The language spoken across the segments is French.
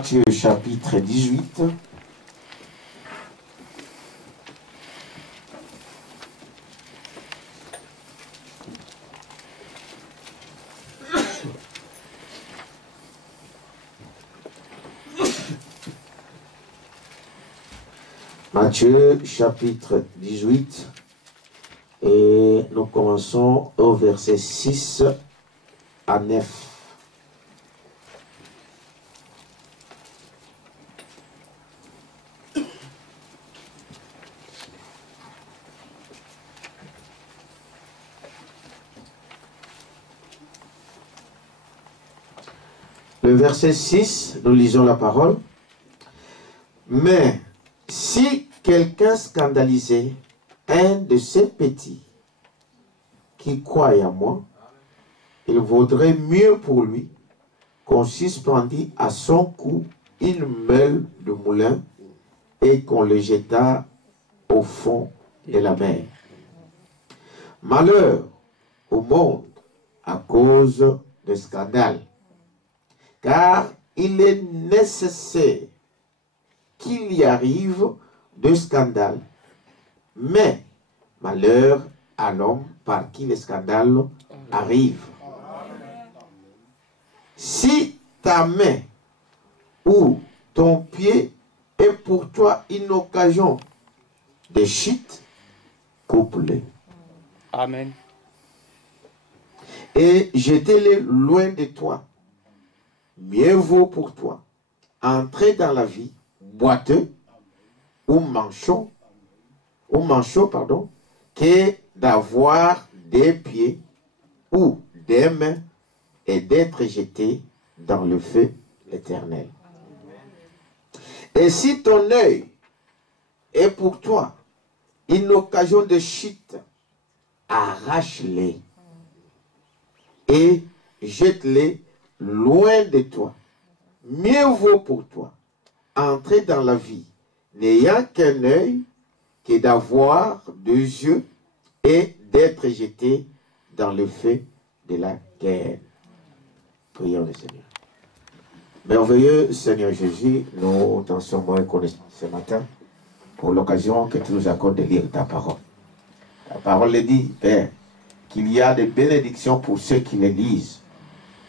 Matthieu chapitre 18. Matthieu chapitre 18 et nous commençons au verset 6 à 9. Le verset 6, nous lisons la parole. Mais si quelqu'un scandalisait un de ces petits qui croient à moi, il vaudrait mieux pour lui qu'on suspendît à son cou une meule de moulin et qu'on le jetât au fond de la mer. Malheur au monde à cause de scandale, car il est nécessaire qu'il y arrive de scandale, mais malheur à l'homme par qui le scandale arrive. Si ta main ou ton pied est pour toi une occasion de chute, coupe-le. Amen. Et jetez-le loin de toi. Mieux vaut pour toi entrer dans la vie boiteux ou manchot, que d'avoir des pieds ou des mains et d'être jeté dans le feu éternel. Et si ton œil est pour toi une occasion de chute, arrache-le et jette-le loin de toi. Mieux vaut pour toi entrer dans la vie n'ayant qu'un œil que d'avoir deux yeux et d'être jeté dans le feu de la guerre. Prions le Seigneur. Merveilleux Seigneur Jésus, nous t'en sommes reconnaissants ce matin pour l'occasion que tu nous accordes de lire ta parole. Ta parole le dit, Père, qu'il y a des bénédictions pour ceux qui les lisent.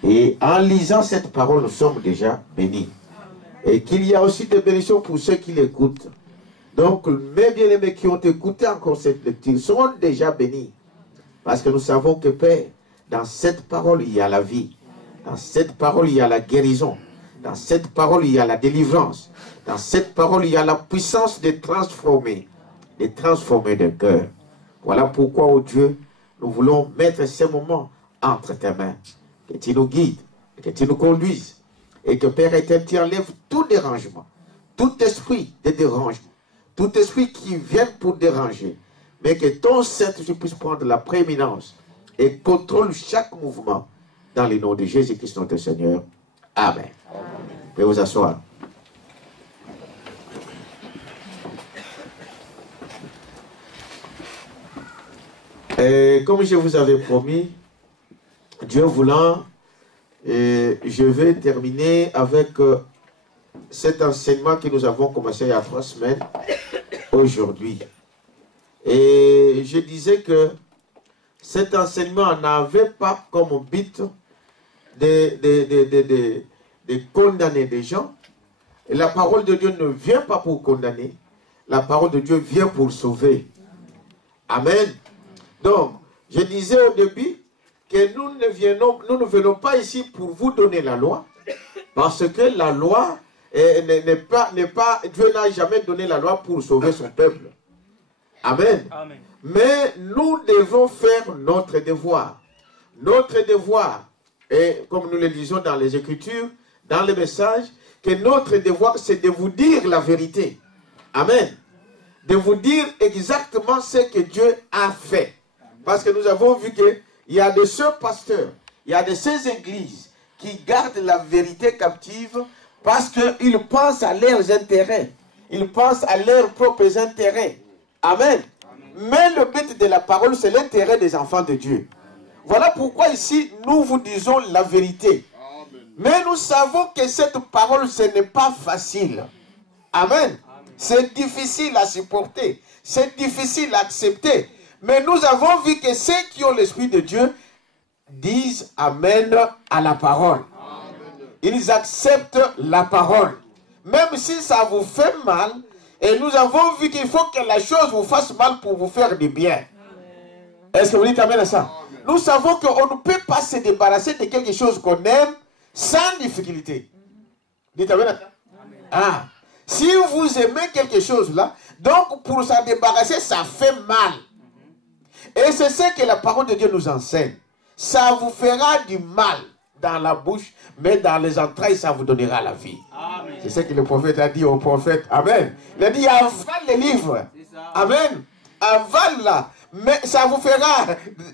Et en lisant cette parole, nous sommes déjà bénis. Et qu'il y a aussi des bénédictions pour ceux qui l'écoutent. Donc, mes bien-aimés qui ont écouté encore cette lecture seront déjà bénis. Parce que nous savons que, Père, dans cette parole, il y a la vie. Dans cette parole, il y a la guérison. Dans cette parole, il y a la délivrance. Dans cette parole, il y a la puissance de transformer de cœur. Voilà pourquoi, oh Dieu, nous voulons mettre ces moments entre tes mains. Que tu nous guides, que tu nous conduises. Et que Père éternel, tu enlèves tout dérangement, tout esprit de dérangement, tout esprit qui vient pour déranger. Mais que ton Saint-Esprit puisse prendre la prééminence et contrôle chaque mouvement dans le nom de Jésus-Christ notre Seigneur. Amen. Veuillez vous asseoir. Et comme je vous avais promis, Dieu voulant, je vais terminer avec cet enseignement que nous avons commencé il y a 3 semaines, aujourd'hui. Et je disais que cet enseignement n'avait pas comme but de condamner des gens. Et la parole de Dieu ne vient pas pour condamner. La parole de Dieu vient pour sauver. Amen. Donc, je disais au début que nous ne venons pas ici pour vous donner la loi, parce que la loi Dieu n'a jamais donné la loi pour sauver son peuple. Amen. Amen. Mais nous devons faire notre devoir. Notre devoir, et comme nous le lisons dans les Écritures, dans les messages, que notre devoir, c'est de vous dire la vérité. Amen. De vous dire exactement ce que Dieu a fait. Parce que nous avons vu qu'il y a de ce pasteurs, il y a de ces églises qui gardent la vérité captive parce qu'ils pensent à leurs intérêts. Ils pensent à leurs propres intérêts. Amen. Mais le but de la parole, c'est l'intérêt des enfants de Dieu. Voilà pourquoi ici, nous vous disons la vérité. Mais nous savons que cette parole, ce n'est pas facile. Amen. C'est difficile à supporter. C'est difficile à accepter. Mais nous avons vu que ceux qui ont l'Esprit de Dieu disent Amen à la parole. Ils acceptent la parole. Même si ça vous fait mal, et nous avons vu qu'il faut que la chose vous fasse mal pour vous faire du bien. Est-ce que vous dites Amen à ça? Nous savons qu'on ne peut pas se débarrasser de quelque chose qu'on aime sans difficulté. Dites Amen à ça? Ah. Si vous aimez quelque chose là, donc pour s'en débarrasser, ça fait mal. Et c'est ce que la parole de Dieu nous enseigne. Ça vous fera du mal dans la bouche, mais dans les entrailles, ça vous donnera la vie. C'est ce que le prophète a dit au prophète. Amen. Il a dit, avale les livres. Amen. Avale là. Mais ça vous fera,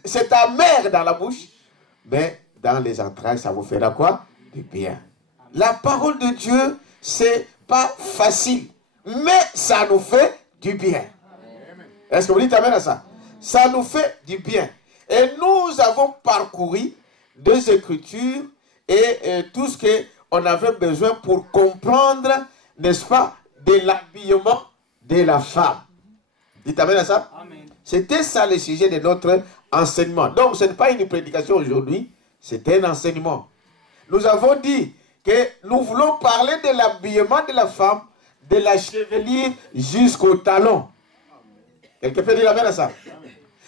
c'est amer dans la bouche, mais dans les entrailles, ça vous fera quoi? Du bien. La parole de Dieu, c'est pas facile, mais ça nous fait du bien. Est-ce que vous dites amen à ça? Ça nous fait du bien. Et nous avons parcouru des Écritures et tout ce qu'on avait besoin pour comprendre, n'est-ce pas, de l'habillement de la femme. Dites amen à ça? C'était ça le sujet de notre enseignement. Donc ce n'est pas une prédication aujourd'hui, c'est un enseignement. Nous avons dit que nous voulons parler de l'habillement de la femme, de la chevelure jusqu'au talon. Quelqu'un peut dire amen à ça?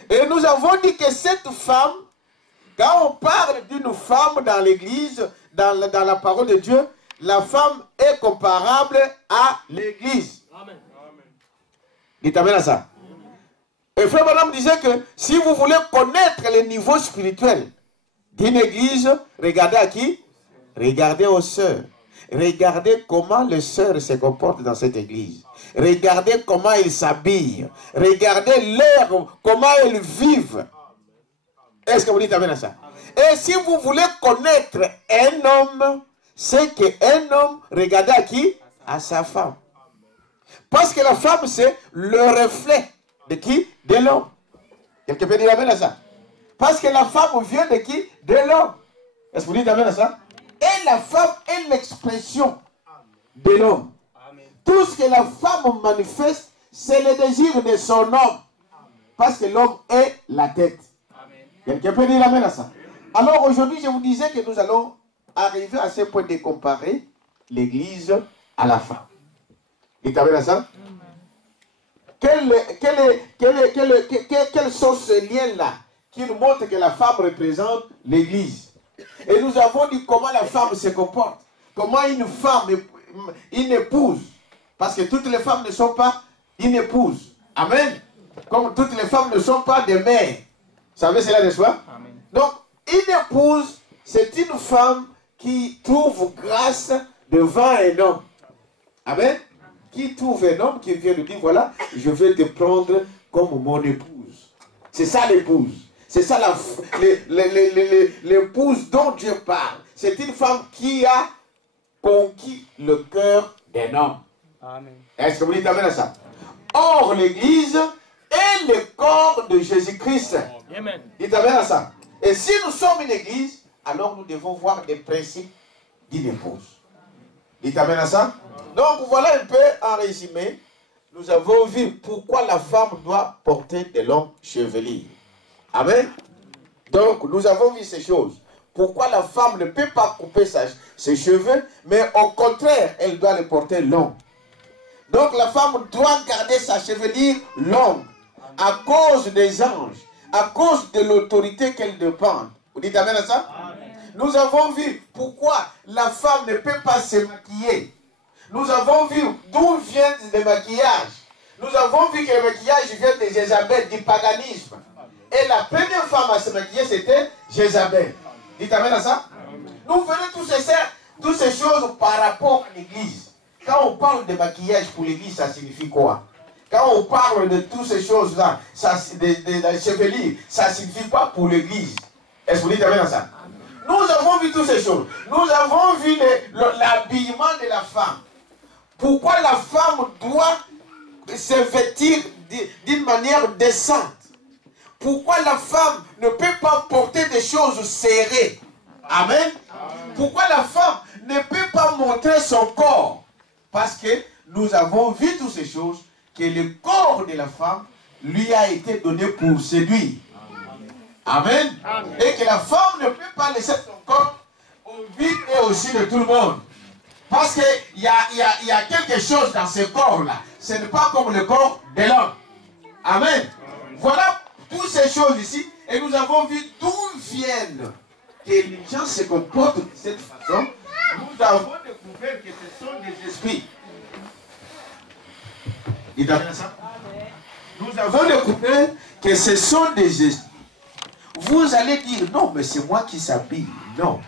Et nous avons dit que cette femme, quand on parle d'une femme dans l'église, dans la parole de Dieu, la femme est comparable à l'église. Dites amen à ça. Et Frère Branham disait que si vous voulez connaître le niveau spirituel d'une église, regardez à qui? Regardez aux sœurs. Regardez comment les sœurs se comportent dans cette église. Regardez comment ils s'habillent. Regardez comment ils vivent. Est-ce que vous dites amen à ça? Et si vous voulez connaître un homme, c'est qu'un homme, regardez à qui? À sa femme. Parce que la femme, c'est le reflet de qui? De l'homme. Quelqu'un peut dire amen à ça? Parce que la femme vient de qui? De l'homme. Est-ce que vous dites amen à ça? Et la femme est l'expression de l'homme. Tout ce que la femme manifeste, c'est le désir de son homme. Parce que l'homme est la tête. Quelqu'un peut dire amen à ça? Alors aujourd'hui, je vous disais que nous allons arriver à ce point de comparer l'église à la femme. Dites amen à ça? Quels sont ces liens-là qui nous montrent que la femme représente l'église? Et nous avons dit comment la femme se comporte. Comment une femme, une épouse. Parce que toutes les femmes ne sont pas une épouse. Amen. Comme toutes les femmes ne sont pas des mères. Vous savez cela, n'est-ce pas? Donc, une épouse, c'est une femme qui trouve grâce devant un homme. Amen. Qui trouve un homme qui vient lui dire, voilà, je vais te prendre comme mon épouse. C'est ça l'épouse. C'est ça l'épouse dont Dieu parle. C'est une femme qui a conquis le cœur d'un homme. Est-ce que vous dites amen à ça? Or, l'église est le corps de Jésus-Christ. Dites amen à ça. Et si nous sommes une église, alors nous devons voir des principes d'une épouse. Dites amen à ça. Donc voilà un peu en résumé. Nous avons vu pourquoi la femme doit porter de longues chevelures. Amen. Donc nous avons vu ces choses. Pourquoi la femme ne peut pas couper ses cheveux, mais au contraire, elle doit les porter longs. Donc la femme doit garder sa chevelure longue à cause des anges, à cause de l'autorité qu'elle dépend. Vous dites amen à ça? Amen. Nous avons vu pourquoi la femme ne peut pas se maquiller. Nous avons vu d'où vient le maquillage. Nous avons vu que le maquillage vient de Jézabel, du paganisme. Et la première femme à se maquiller, c'était Jézabel. Dites amen à ça? Nous faisons toutes ces choses par rapport à l'église. Quand on parle de maquillage pour l'église, ça signifie quoi? Quand on parle de toutes ces choses-là, de la chevelure, ça signifie quoi pour l'église? Est-ce que vous dites amen à ça? Nous avons vu toutes ces choses. Nous avons vu l'habillement de la femme. Pourquoi la femme doit se vêtir d'une manière décente? Pourquoi la femme ne peut pas porter des choses serrées? Amen. pourquoi la femme ne peut pas montrer son corps? Parce que nous avons vu toutes ces choses, que le corps de la femme lui a été donné pour séduire. Amen. Amen. Et que la femme ne peut pas laisser son corps au vide et aussi de tout le monde. Parce qu'il y a quelque chose dans ce corps-là. Ce n'est pas comme le corps de l'homme. Amen. Voilà toutes ces choses ici. Et nous avons vu d'où viennent que les gens se comportent de cette façon. Nous avons découvert que ce sont des esprits. Il a ça? Nous avons découvert que ce sont des esprits. Vous allez dire, non, mais c'est moi qui s'habille. Non.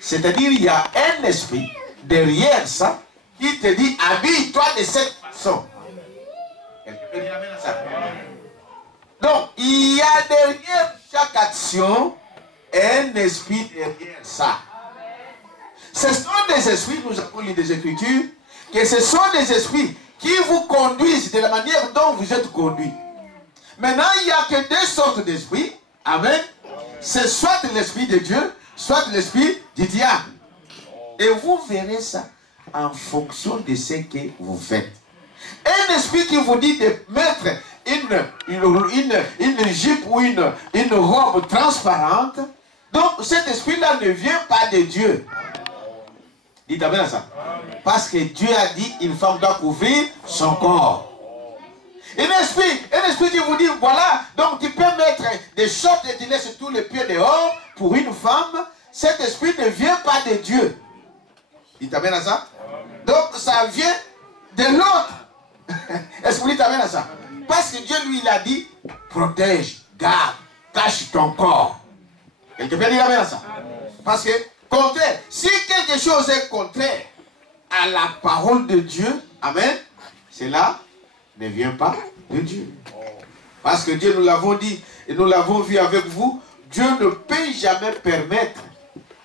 C'est-à-dire, il y a un esprit derrière ça qui te dit, habille-toi de cette façon. Donc, il y a derrière chaque action un esprit derrière ça. Ce sont des esprits, nous avons lu des Écritures, que ce sont des esprits qui vous conduisent de la manière dont vous êtes conduits. Maintenant, il n'y a que deux sortes d'esprits. Amen. C'est soit l'esprit de Dieu, soit l'esprit du diable. Et vous verrez ça en fonction de ce que vous faites. Un esprit qui vous dit de mettre une jupe ou une robe transparente, donc cet esprit-là ne vient pas de Dieu. Dites amen à ça. Parce que Dieu a dit une femme doit couvrir son corps. Un esprit qui vous dit, voilà, donc tu peux mettre des shorts et tu laisses tous les pieds dehors pour une femme. Cet esprit ne vient pas de Dieu. Il t'amène à ça? Donc ça vient de l'autre. Esprit t'amène à ça. Parce que Dieu lui il a dit, protège, garde, cache ton corps. Quelque part il amène à ça. Parce que, contraire, si quelque chose est contraire à la parole de Dieu, amen, cela ne vient pas de Dieu. Parce que Dieu, nous l'avons dit, et nous l'avons vu avec vous, Dieu ne peut jamais permettre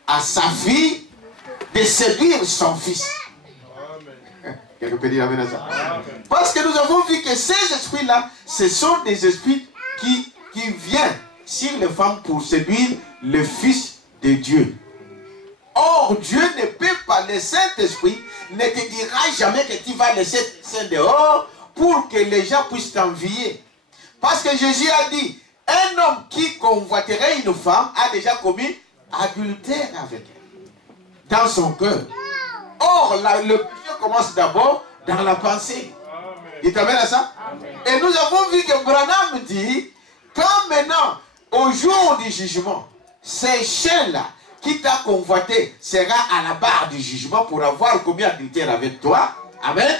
à sa fille de séduire son fils. Quelqu'un peut dire amen à ça? Parce que nous avons vu que ces esprits-là, ce sont des esprits qui viennent sur les femmes pour séduire le Fils de Dieu. Or, Dieu ne peut pas, le Saint-Esprit ne te dira jamais que tu vas laisser ça dehors pour que les gens puissent t'envier. Parce que Jésus a dit, un homme qui convoiterait une femme a déjà commis adultère avec elle, dans son cœur. Or, le péché commence d'abord dans la pensée. Il t'amène à ça? Amen. Et nous avons vu que Branham dit, quand maintenant, au jour du jugement, ces chiens-là qui t'a convoité sera à la barre du jugement pour avoir commis adultère avec toi. Amen.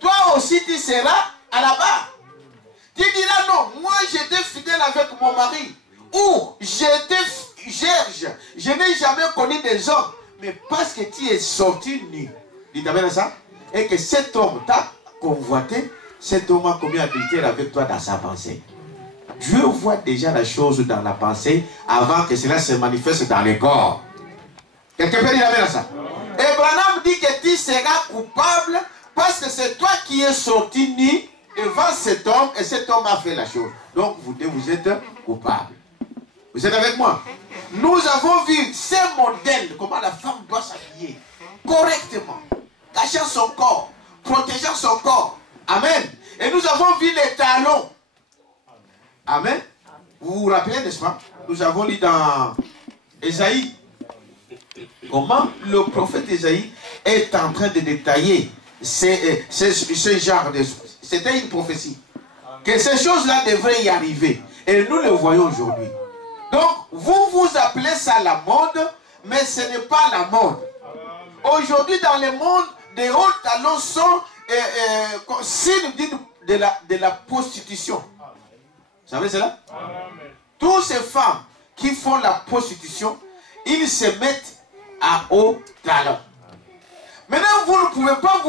Toi aussi, tu seras à la barre. Tu diras non, moi j'étais fidèle avec mon mari. Ou j'étais vierge. Je n'ai jamais connu des hommes. Mais parce que tu es sorti nu, il t'amène à ça, et que cet homme t'a convoité, cet homme a commis adultère avec toi dans sa pensée. Dieu voit déjà la chose dans la pensée avant que cela se manifeste dans le corps. Quelqu'un peut dire amen à ça? Et Branham dit que tu seras coupable parce que c'est toi qui es sorti nu devant cet homme et cet homme a fait la chose. Donc vous êtes coupable. Vous êtes avec moi? Nous avons vu ces modèles, comment la femme doit s'habiller correctement, cachant son corps, protégeant son corps. Amen. Et nous avons vu les talons. Amen. Vous vous rappelez, n'est-ce pas? Nous avons lu dans Ésaïe comment le prophète Ésaïe est en train de détailler ce genre de choses. C'était une prophétie. Que ces choses-là devraient y arriver. Et nous le voyons aujourd'hui. Donc, vous appelez ça la mode, mais ce n'est pas la mode. Aujourd'hui, dans le monde, des hauts talons sont signe de la prostitution. Vous savez cela? Toutes ces femmes qui font la prostitution, ils se mettent à hauts talons. Maintenant, vous ne pouvez pas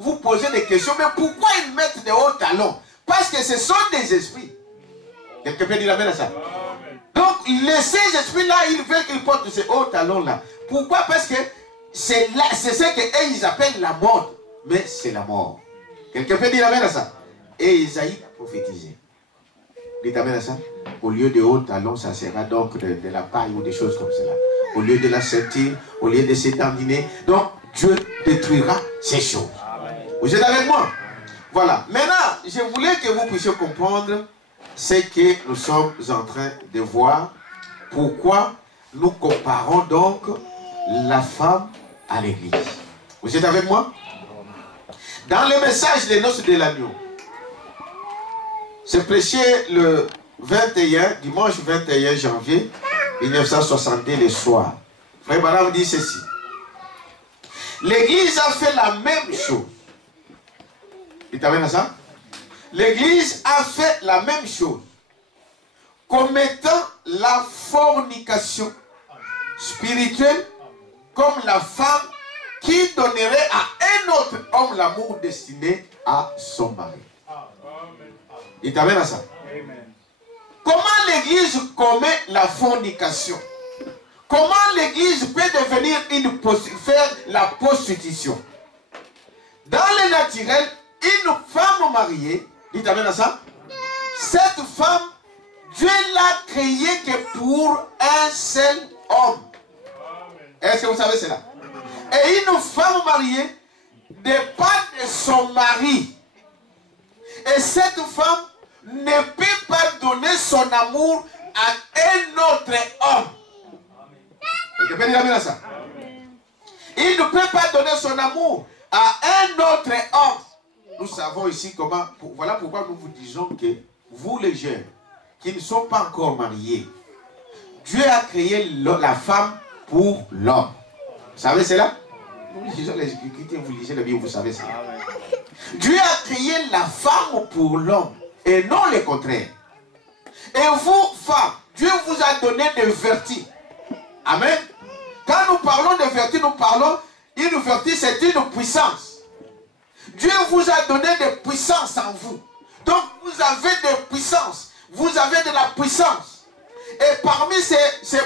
vous poser des questions, mais pourquoi ils mettent des hauts talons? Parce que ce sont des esprits. Quelqu'un peut dire amen à ça? Donc, ces esprits-là, ils veulent qu'ils portent ces hauts talons-là. Pourquoi? Parce que c'est ce qu'ils appellent la mode. Mais c'est la mort. Quelqu'un peut dire amen à ça? Et Isaïe a prophétisé. Dites amen à ça? Au lieu de hauts talons, ça sera donc de la paille ou des choses comme cela. au lieu de la sentir, au lieu de s'éterminer. Donc, Dieu détruira ces choses. Vous êtes avec moi? Voilà. Maintenant, je voulais que vous puissiez comprendre ce que nous sommes en train de voir. Pourquoi nous comparons donc la femme à l'église. Vous êtes avec moi? Dans le message des noces de l'agneau, c'est prêché le 21, dimanche 21 janvier 1962 le soir. Frère Branham dit ceci. L'église a fait la même chose. Tu t'amènes à ça? L'église a fait la même chose, commettant la fornication spirituelle comme la femme qui donnerait à un autre homme l'amour destiné à son mari. Il t'amène à ça. Comment l'église commet la fornication? Comment l'église peut devenir faire la prostitution? Dans le naturel, une femme mariée, il t'amène à ça. Cette femme, Dieu l'a créée que pour un seul homme. Est-ce que vous savez cela? Et une femme mariée dépend de son mari. Et cette femme ne peut pas donner son amour à un autre homme. Il ne peut pas donner son amour à un autre homme. Nous savons ici comment, voilà pourquoi nous vous disons que vous les jeunes qui ne sont pas encore mariés, Dieu a créé la femme pour l'homme. Vous savez cela? Nous lisons les Écritures, vous lisez la Bible, vous savez cela. Dieu a créé la femme pour l'homme et non le contraire. Et vous, femmes, Dieu vous a donné des vertus. Amen. Quand nous parlons de vertus, nous parlons, une vertu c'est une puissance. Dieu vous a donné des puissances en vous. Donc vous avez des puissances. Vous avez de la puissance. Et parmi ces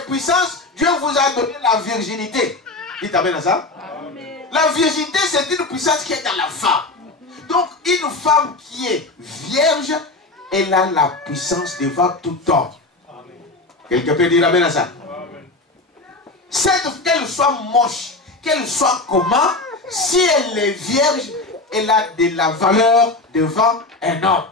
puissances, Dieu vous a donné la virginité. Il t'amène à ça? Amen. La virginité, c'est une puissance qui est dans la femme. Donc, une femme qui est vierge, elle a la puissance devant tout homme. Quelqu'un peut dire amen à ça? Qu'elle soit moche, qu'elle soit comment, si elle est vierge, elle a de la valeur devant un homme.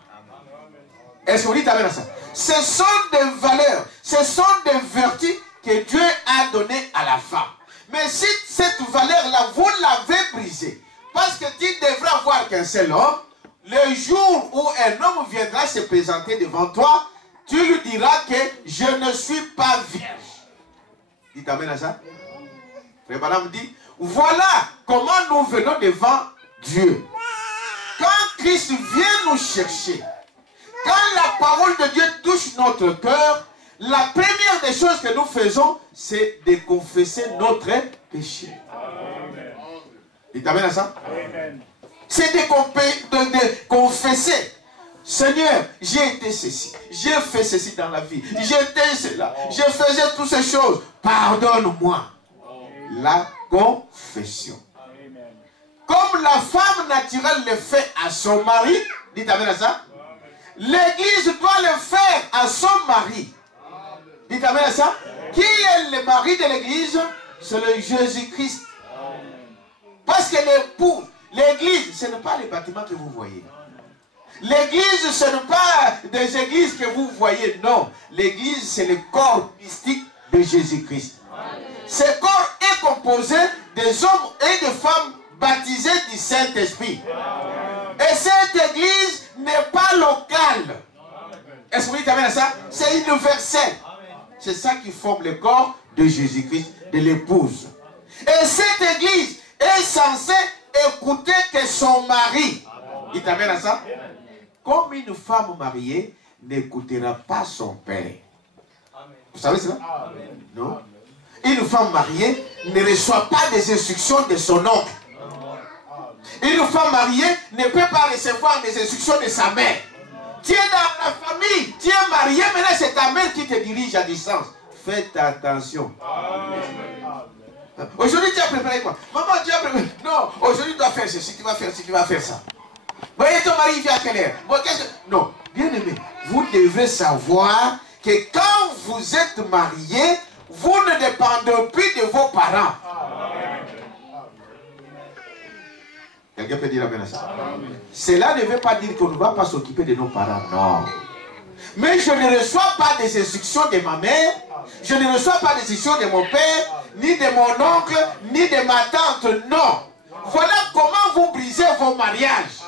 Est-ce que vous dites amen à ça? Ce sont des valeurs, ce sont des vertus que Dieu a données à la femme. Mais si cette valeur-là, vous l'avez brisée, parce que tu devrais avoir qu'un seul homme, le jour où un homme viendra se présenter devant toi, tu lui diras que je ne suis pas vierge. Dites amen à ça. Frère Branham dit, voilà comment nous venons devant Dieu. Quand Christ vient nous chercher, quand la parole de Dieu touche notre cœur, la première des choses que nous faisons, c'est de confesser notre péché. Il t'amène à ça? C'est de confesser. Seigneur, j'ai été ceci, j'ai fait ceci dans la vie, j'étais cela, je faisais toutes ces choses. Pardonne-moi. La confession. Comme la femme naturelle le fait à son mari, dit amen à ça? L'église doit le faire à son mari. Dites amen à ça? Qui est le mari de l'église? C'est le Jésus-Christ. Parce que l'époux, l'église, ce n'est pas les bâtiments que vous voyez. L'église, ce n'est pas des églises que vous voyez, non. L'église, c'est le corps mystique de Jésus-Christ. Ce corps est composé des hommes et des femmes baptisés du Saint-Esprit. Et cette église n'est pas locale. Est-ce que vous dites amen à ça? C'est universel. C'est ça qui forme le corps de Jésus-Christ, de l'épouse. Et cette église est censée écouter que son mari. Il t'amène à ça? Comme une femme mariée n'écoutera pas son père. Vous savez cela? Non? Une femme mariée ne reçoit pas des instructions de son oncle. Une femme mariée ne peut pas recevoir des instructions de sa mère. Tu es dans la famille, tu es marié, maintenant c'est ta mère qui te dirige à distance. Faites attention. Aujourd'hui tu as préparé quoi? Maman, tu as préparé. Non, aujourd'hui tu dois faire ceci, tu vas faire ci, tu vas faire ça. Voyez, ton mari vient à quelle heure? Bon, non, bien aimé, vous devez savoir que quand vous êtes marié, vous ne dépendez plus de vos parents. Quelqu'un peut dire amen à ça? Cela ne veut pas dire qu'on ne va pas s'occuper de nos parents, non. Mais je ne reçois pas des instructions de ma mère, je ne reçois pas des instructions de mon père, ni de mon oncle, ni de ma tante, non. Voilà comment vous brisez vos mariages.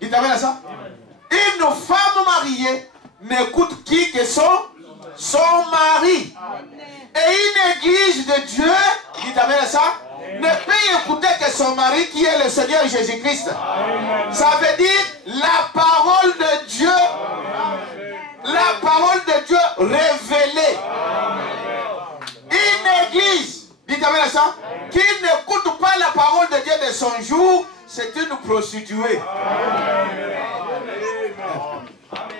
Dites amen à ça? Une femme mariée n'écoute qui que son mari. Et une église de Dieu, dites amen à ça, ne peut écouter que son mari qui est le Seigneur Jésus-Christ. Ça veut dire la parole de Dieu. La parole de Dieu révélée. Une église, dites amen à ça, qui n'écoute pas la parole de Dieu de son jour, c'est une prostituée.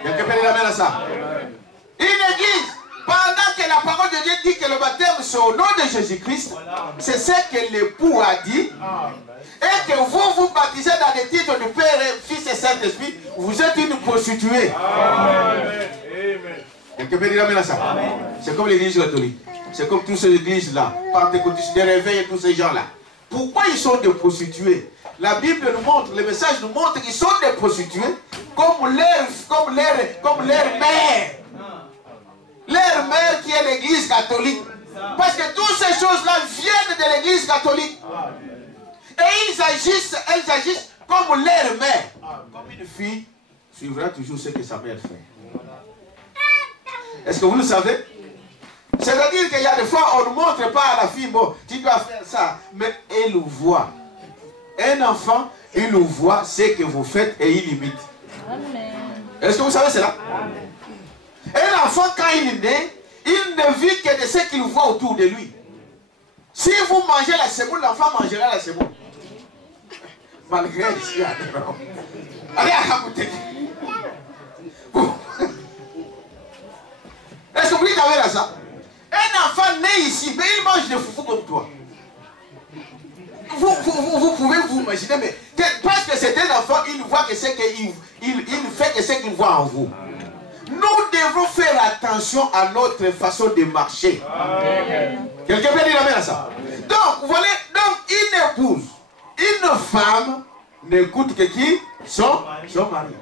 Quelqu'un peut dire amen à ça? Une église, pendant que la parole de Dieu dit que le baptême c'est au nom de Jésus-Christ, c'est ce que l'époux a dit, et que vous vous baptisez dans les titres du Père, Fils et Saint-Esprit, vous êtes une prostituée. Quelqu'un peut dire amen à ça? C'est comme l'église catholique. C'est comme toutes ces églises-là, pentecôtistes, des réveils et tous ces gens-là. Pourquoi ils sont des prostituées? La Bible nous montre, le message nous montre qu'ils sont des prostituées comme leur mère. Leur mère qui est l'église catholique. Parce que toutes ces choses-là viennent de l'église catholique. Et elles agissent comme leur mère. Comme une fille suivra toujours ce que sa mère fait. Est-ce que vous le savez? C'est-à-dire qu'il y a des fois, on ne montre pas à la fille, bon, tu dois faire ça, mais elle voit. Un enfant, il voit ce que vous faites et il imite. Est-ce que vous savez cela? Un enfant, quand il est né, il ne vit que de ce qu'il voit autour de lui. Si vous mangez la semoule, l'enfant mangera la semoule. Malgré ici, allez à Hamoutek. Est-ce que vous dites avec ça? Un enfant né ici, mais il mange des foufous comme toi. Vous pouvez vous imaginer, mais parce que c'est un enfant, il voit que c'est qu'il fait que ce qu'il voit en vous. Nous devons faire attention à notre façon de marcher. Quelqu'un peut dire amen à ça? Donc, voilà, donc une épouse, une femme n'écoute que qui? Son mari.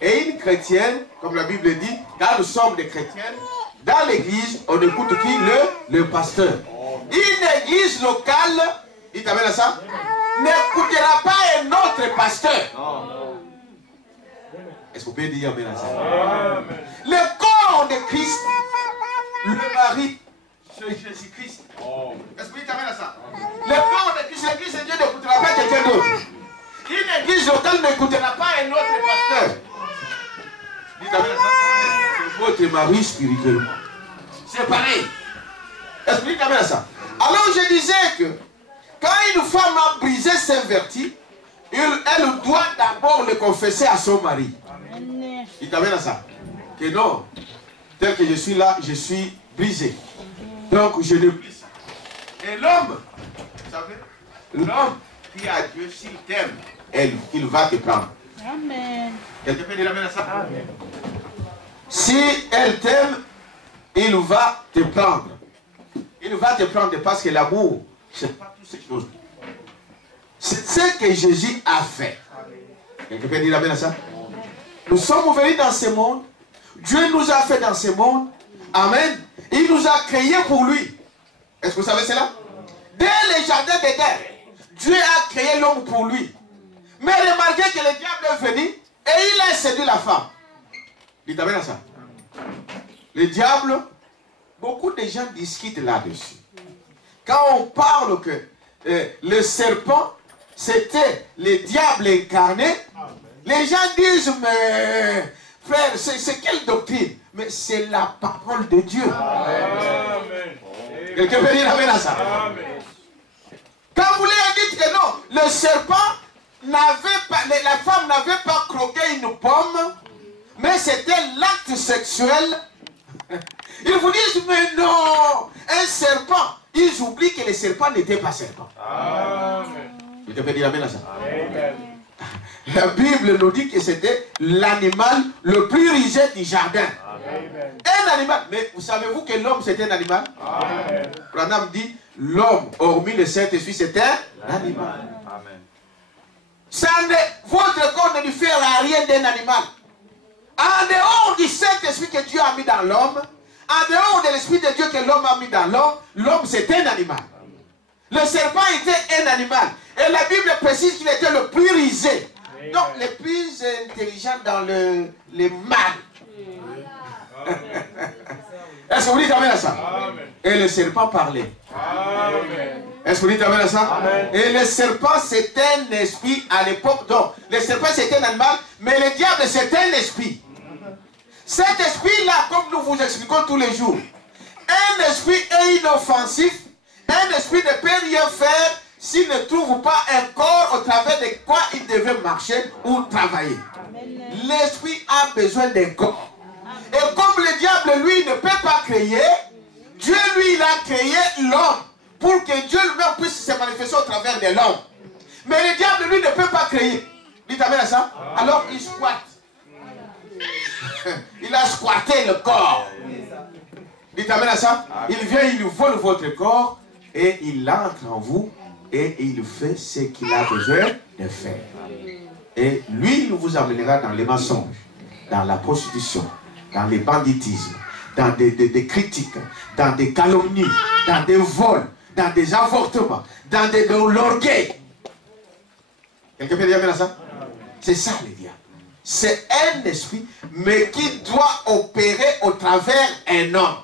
Et une chrétienne, comme la Bible dit, car nous sommes des chrétiennes, dans l'église, on écoute qui? Le pasteur. Une église locale, dites amen à ça, n'écoutera pas un autre pasteur. Est-ce que vous pouvez dire amen à ça? Le corps de Christ, le mari, c'est Jésus-Christ. Est-ce que vous dites amen à ça? Le corps de Christ, l'église de Dieu n'écoutera pas quelqu'un d'autre. Une église locale n'écoutera pas un autre pasteur. Dites amen à ça? C'est votre mari spirituellement. C'est pareil. Est-ce que vous dites amen à ça? Alors je disais que quand une femme a brisé ses vertus, elle doit d'abord le confesser à son mari. Il t'amène à ça. Que non, tel que je suis là, je suis brisé. Donc je ne brise pas. Et l'homme, vous savez, l'homme qui a Dieu, s'il t'aime, il va te prendre. Amen. Quelqu'un peut dire amen à ça? Amen. Si elle t'aime, il va te prendre. Il va te prendre parce que l'amour, c'est pas toutes ces choses. C'est ce que Jésus a fait. Quelqu'un peut dire amen à ça? Nous sommes venus dans ce monde. Dieu nous a fait dans ce monde. Amen. Il nous a créés pour lui. Est-ce que vous savez cela? Dès le jardin d'Éden, Dieu a créé l'homme pour lui. Mais remarquez que le diable est venu et il a séduit la femme. Dites amen à ça. Le diable, beaucoup de gens discutent là-dessus. Quand on parle que le serpent, c'était le diable incarné, les gens disent, mais frère, c'est quelle doctrine? Mais c'est la parole de Dieu. Amen. Quelqu'un peut dire amen à ça? Amen. Quand vous lui dites que non, le serpent n'avait pas, la femme n'avait pas croqué une pomme, mais c'était l'acte sexuel. Ils vous disent, mais non, un serpent. Ils oublient que le serpent n'était pas serpent. Amen. Quelqu'un peut dire amen à ça? Amen. La Bible nous dit que c'était l'animal le plus sujet du jardin. Amen. Un animal. Mais vous savez-vous que l'homme c'est un animal? Branham dit, l'homme, hormis le Saint-Esprit, c'est un animal. Amen. Votre corps ne lui fait rien d'un animal. En dehors du Saint-Esprit que Dieu a mis dans l'homme, en dehors de l'Esprit de Dieu que l'homme a mis dans l'homme, l'homme c'est un animal. Le serpent était un animal. Et la Bible précise qu'il était le plus rusé. Donc le plus intelligent dans les mâles. Est-ce que vous dites amen à ça? Amen. Et le serpent parlait. Est-ce que vous dites amen à ça? Amen. Et le serpent c'est un esprit à l'époque. Donc le serpent c'est un animal, mais le diable c'est un esprit. Cet esprit-là, comme nous vous expliquons tous les jours, un esprit est inoffensif, un esprit ne peut rien faire s'il ne trouve pas un corps au travers de quoi il devait marcher ou travailler. L'esprit a besoin d'un corps. Et comme le diable, lui, ne peut pas créer, Dieu, lui, il a créé l'homme pour que Dieu lui-même puisse se manifester au travers de l'homme. Mais le diable, lui, ne peut pas créer. Dites amen à ça. Alors, il squatte. Il a squatté le corps. Dites amen à ça. Il vient, il vole votre corps et il entre en vous et il fait ce qu'il a besoin de faire. Et lui, il vous amènera dans les mensonges, dans la prostitution, dans les banditismes, dans des critiques, dans des calomnies, dans des vols, dans des avortements, dans de l'orgueil. Quelqu'un peut dire amen à ça? C'est ça le diable. C'est un esprit, mais qui doit opérer au travers un homme.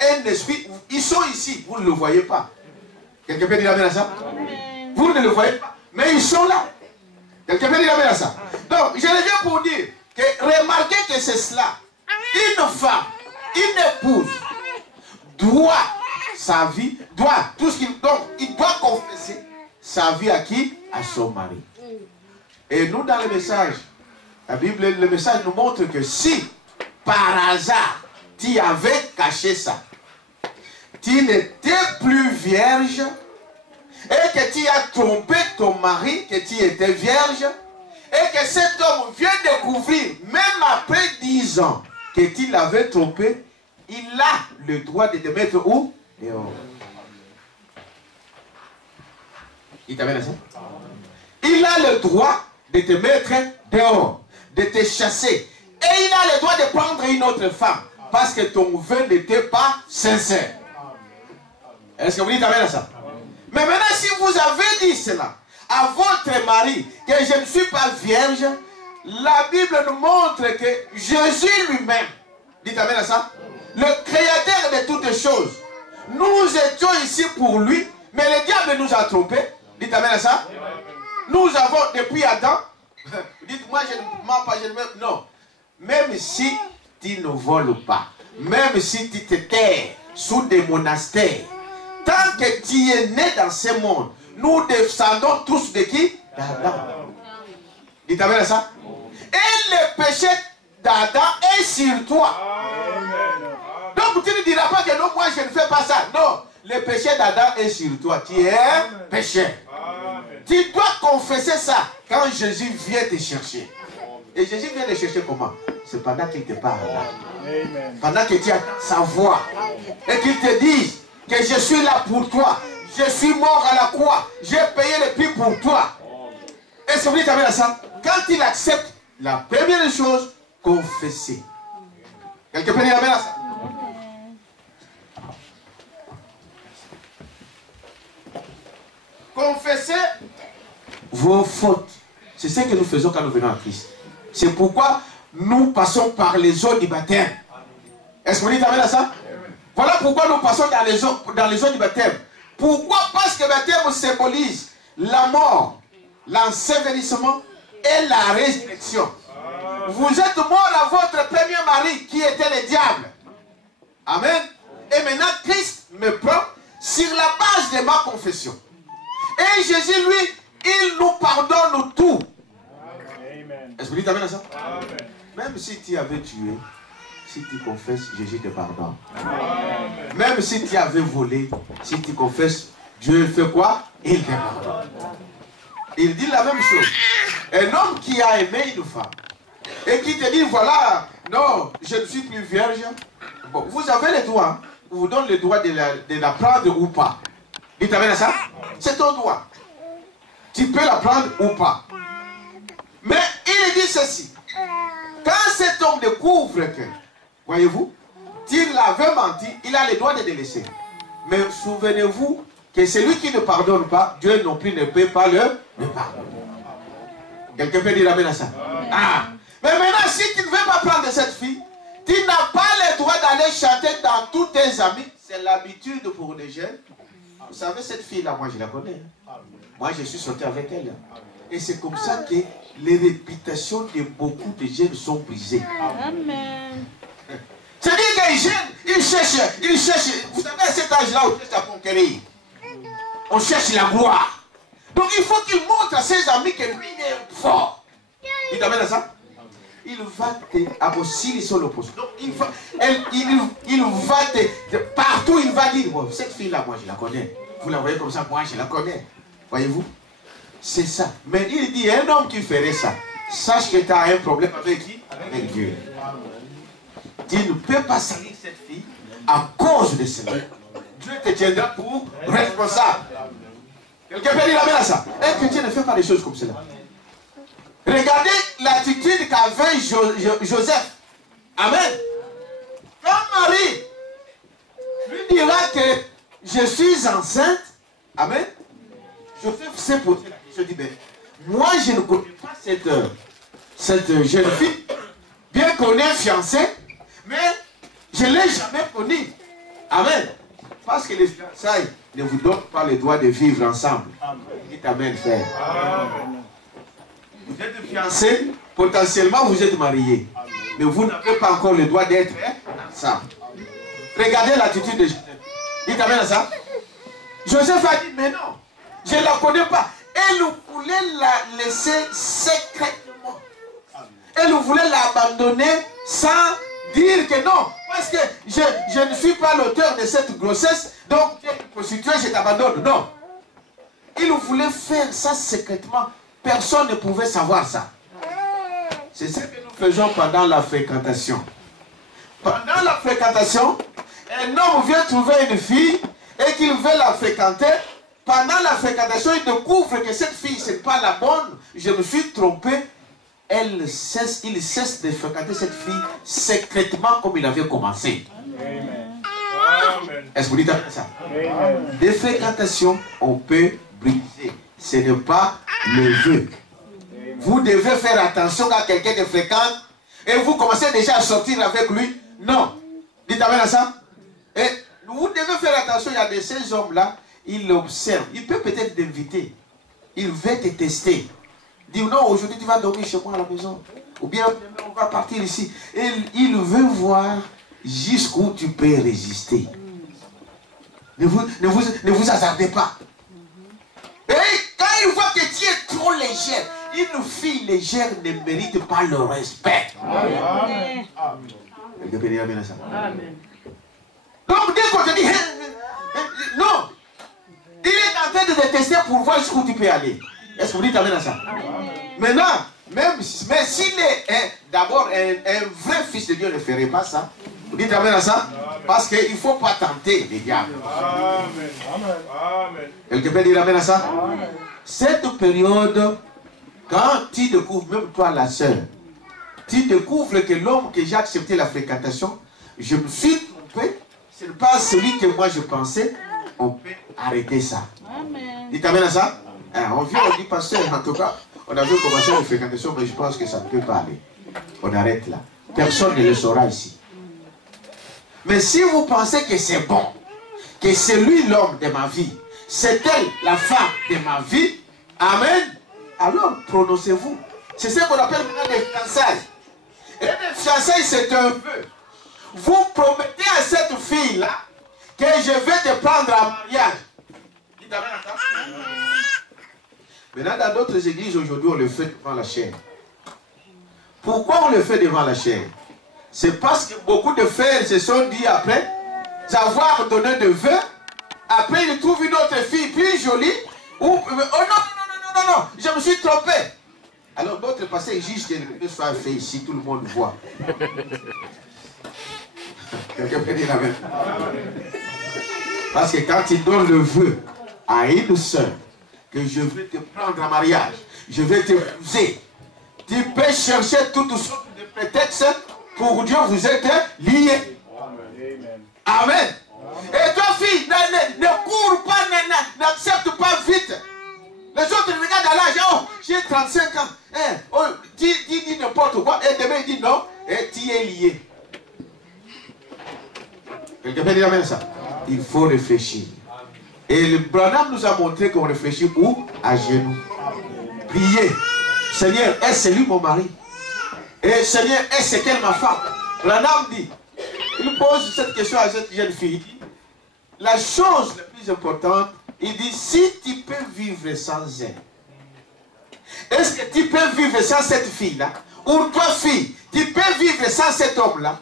Un esprit, ils sont ici, vous ne le voyez pas. Quelqu'un peut dire amen à ça? Amen. Vous ne le voyez pas, mais ils sont là. Quelqu'un peut dire amen à ça? Donc, je reviens pour dire que remarquez que c'est cela. Une femme, une épouse, doit sa vie, tout ce qu'il donc, il doit confesser sa vie à qui? À son mari. Et nous, dans le message, la Bible, le message nous montre que si, par hasard, tu avais caché ça, tu n'étais plus vierge, et que tu as trompé ton mari, que tu étais vierge, et que cet homme vient découvrir, même après 10 ans, que tu l'avais trompé, il a le droit de te mettre où? Dehors. Il t'amène à ça? Il a le droit de te mettre dehors, de te chasser. Et il a le droit de prendre une autre femme, parce que ton vœu n'était pas sincère. Est-ce que vous dites amen à ça? Mais maintenant, si vous avez dit cela à votre mari, que je ne suis pas vierge, la Bible nous montre que Jésus lui-même, dites amen à ça, le créateur de toutes choses, nous étions ici pour lui, mais le diable nous a trompés. Dites amen à ça. Nous avons, depuis Adam, dites moi je ne mens pas, je ne mens, non. Même si tu ne voles pas, même si tu te tais sous des monastères, tant que tu es né dans ce monde, nous descendons tous de qui? D'Adam. Dites amen à ça. Et le péché d'Adam est sur toi. Donc tu ne diras pas que non, moi je ne fais pas ça. Non, le péché d'Adam est sur toi. Tu es pécheur. Tu dois confesser ça quand Jésus vient te chercher. Et Jésus vient te chercher comment? C'est pendant qu'il te parle. Pendant que tu as sa voix. Et qu'il te dise que je suis là pour toi. Je suis mort à la croix. J'ai payé le prix pour toi. Et c'est vous dites à ça. Quand il accepte, la première chose, confesser. Quelqu'un peut dire amen à ça? Confesser vos fautes. C'est ce que nous faisons quand nous venons à Christ. C'est pourquoi nous passons par les eaux du baptême. Est-ce que vous dites amen à ça? Voilà pourquoi nous passons dans les eaux du baptême. Pourquoi? Parce que le baptême symbolise la mort, l'ensevelissement et la résurrection. Vous êtes mort à votre premier mari qui était le diable. Amen. Et maintenant Christ me prend sur la base de ma confession. Et Jésus, lui, il nous pardonne tout. Est-ce que vous dites amen à ça? Amen. Même si tu avais tué, si tu confesses, Jésus te pardonne. Amen. Même si tu avais volé, si tu confesses, Dieu fait quoi? Il te pardonne. Il dit la même chose. Un homme qui a aimé une femme et qui te dit, voilà, non, je ne suis plus vierge. Bon, vous avez le droit, on vous donne le droit de la prendre ou pas. Dites amen à ça? C'est ton droit. Tu peux la prendre ou pas. Mais il dit ceci. Quand cet homme découvre que, voyez-vous, il avait menti, il a le droit de le laisser. Mais souvenez-vous que celui qui ne pardonne pas, Dieu non plus ne peut pas le pardonner. Quelqu'un peut dire amen à ça? Ah. Mais maintenant, si tu ne veux pas prendre cette fille, tu n'as pas le droit d'aller chanter dans tous tes amis. C'est l'habitude pour les jeunes. Vous savez, cette fille-là, moi je la connais. Moi je suis sorti avec elle. Et c'est comme ça que les réputations de beaucoup de jeunes sont brisées. Amen. C'est-à-dire que les jeunes, ils cherchent. Vous savez, à cet âge-là, on cherche à conquérir. On cherche la gloire. Donc il faut qu'il montre à ses amis que lui est fort. Il t'amène à ça? Il va te abosser sur l'opposé. Donc il va te partout, il va dire, bon, cette fille-là, moi je la connais. Vous la voyez comme ça, moi je la connais. Voyez-vous? C'est ça. Mais il dit, un homme qui ferait ça, sache que tu as un problème avec qui? Avec Dieu. Tu ne peux pas salir cette fille à cause de cela. Dieu te tiendra pour responsable. Quelqu'un peut dire amen à ça? Un chrétien ne fait pas des choses comme cela. Regardez l'attitude qu'avait Joseph. Amen. Quand Marie lui dira que je suis enceinte, amen, Joseph s'est posé la question, dit, ben, moi je ne connais pas cette jeune fille, bien qu'on est fiancés, mais je ne l'ai jamais connue. Amen. Parce que les fiançailles ne vous donnent pas le droit de vivre ensemble. Dites amen, frère. Amen. Vous êtes fiancés, potentiellement vous êtes mariés. Mais vous n'avez pas encore le droit d'être ensemble. Regardez l'attitude de Joseph. Dites amen à ça. Joseph a dit, mais non, je ne la connais pas. Elle voulait la laisser secrètement. Elle voulait l'abandonner sans dire que non. Parce que je ne suis pas l'auteur de cette grossesse. Donc, tu es prostituée, je t'abandonne. Non. Il voulait faire ça secrètement. Personne ne pouvait savoir ça. C'est ce que nous faisons pendant la fréquentation. Pendant la fréquentation, un homme vient trouver une fille et qu'il veut la fréquenter. Pendant la fréquentation, il découvre que cette fille, ce n'est pas la bonne. Je me suis trompé. Il cesse de fréquenter cette fille secrètement comme il avait commencé. Est-ce que vous dites ça? Des fréquentations, on peut briser. Ce n'est pas le vœu. Vous devez faire attention à quelqu'un de fréquente et vous commencez déjà à sortir avec lui. Non. Dites amen à ça. Et vous devez faire attention. Il y a de ces hommes-là, ils l'observent. Il peut peut-être t'inviter. Il veut te tester. Dit non, aujourd'hui tu vas dormir chez moi à la maison. Ou bien on va partir ici. Et il veut voir jusqu'où tu peux résister. Ne vous hasardez pas. Et quand il voit que tu es trop légère, une fille légère ne mérite pas le respect. Amen. Amen. Donc dès qu'on te dit, non, il est en train de te tester pour voir jusqu'où tu peux aller. Est-ce que vous dites amen à ça? Amen. Maintenant, mais s'il est d'abord un vrai fils de Dieu ne ferait pas ça. Vous dites amen à ça? Amen. Parce qu'il ne faut pas tenter les diables. Amen. Amen. Quelqu'un peut dire amen à ça? Amen. Cette période, quand tu découvres, même toi la sœur, tu découvres que l'homme que j'ai accepté la fréquentation, je me suis trompé, ce n'est pas celui que moi je pensais, on peut arrêter ça. Amen. Dites amen à ça? On vient, on dit, pasteur, en tout cas, on avait commencé la fréquentation, mais je pense que ça ne peut pas aller. On arrête là. Personne ne le saura ici. Mais si vous pensez que c'est bon, que c'est lui l'homme de ma vie, c'est elle la femme de ma vie, amen, alors prononcez-vous. C'est ce qu'on appelle maintenant des fiançailles. Et les fiançailles, c'est un vœu. Vous promettez à cette fille-là que je vais te prendre en mariage. Dites amen à ça. Maintenant, dans d'autres églises, aujourd'hui, on le fait devant la chair. Pourquoi on le fait devant la chair? C'est parce que beaucoup de frères se sont dit après avoir donné de vœux. Après, ils trouvent une autre fille plus jolie. Ou, oh non, je me suis trompé. Alors notre pasteur exige que le vœu soit fait ici, tout le monde voit. Quelqu'un peut dire amen. Parce que quand il donne le vœu à une sœur, que je veux te prendre en mariage, je vais t'épouser, tu peux chercher toutes sortes de prétextes pour dire vous êtes liés. Amen. Et toi, fille, ne cours pas, n'accepte pas vite. Les autres regardent à l'âge, oh, j'ai 35 ans. Oh, dis n'importe quoi. Et demain, il dit non, et tu es lié. Quelqu'un peut dire amen ça? Il faut réfléchir. Et le Branham nous a montré qu'on réfléchit où? À genoux. Prier. Seigneur, est-ce lui mon mari? Et Seigneur, est-ce qu'elle ma femme? Branham dit, il pose cette question à cette jeune fille. La chose la plus importante, il dit, si tu peux vivre sans elle, est-ce que tu peux vivre sans cette fille-là? Ou toi, fille, tu peux vivre sans cet homme-là?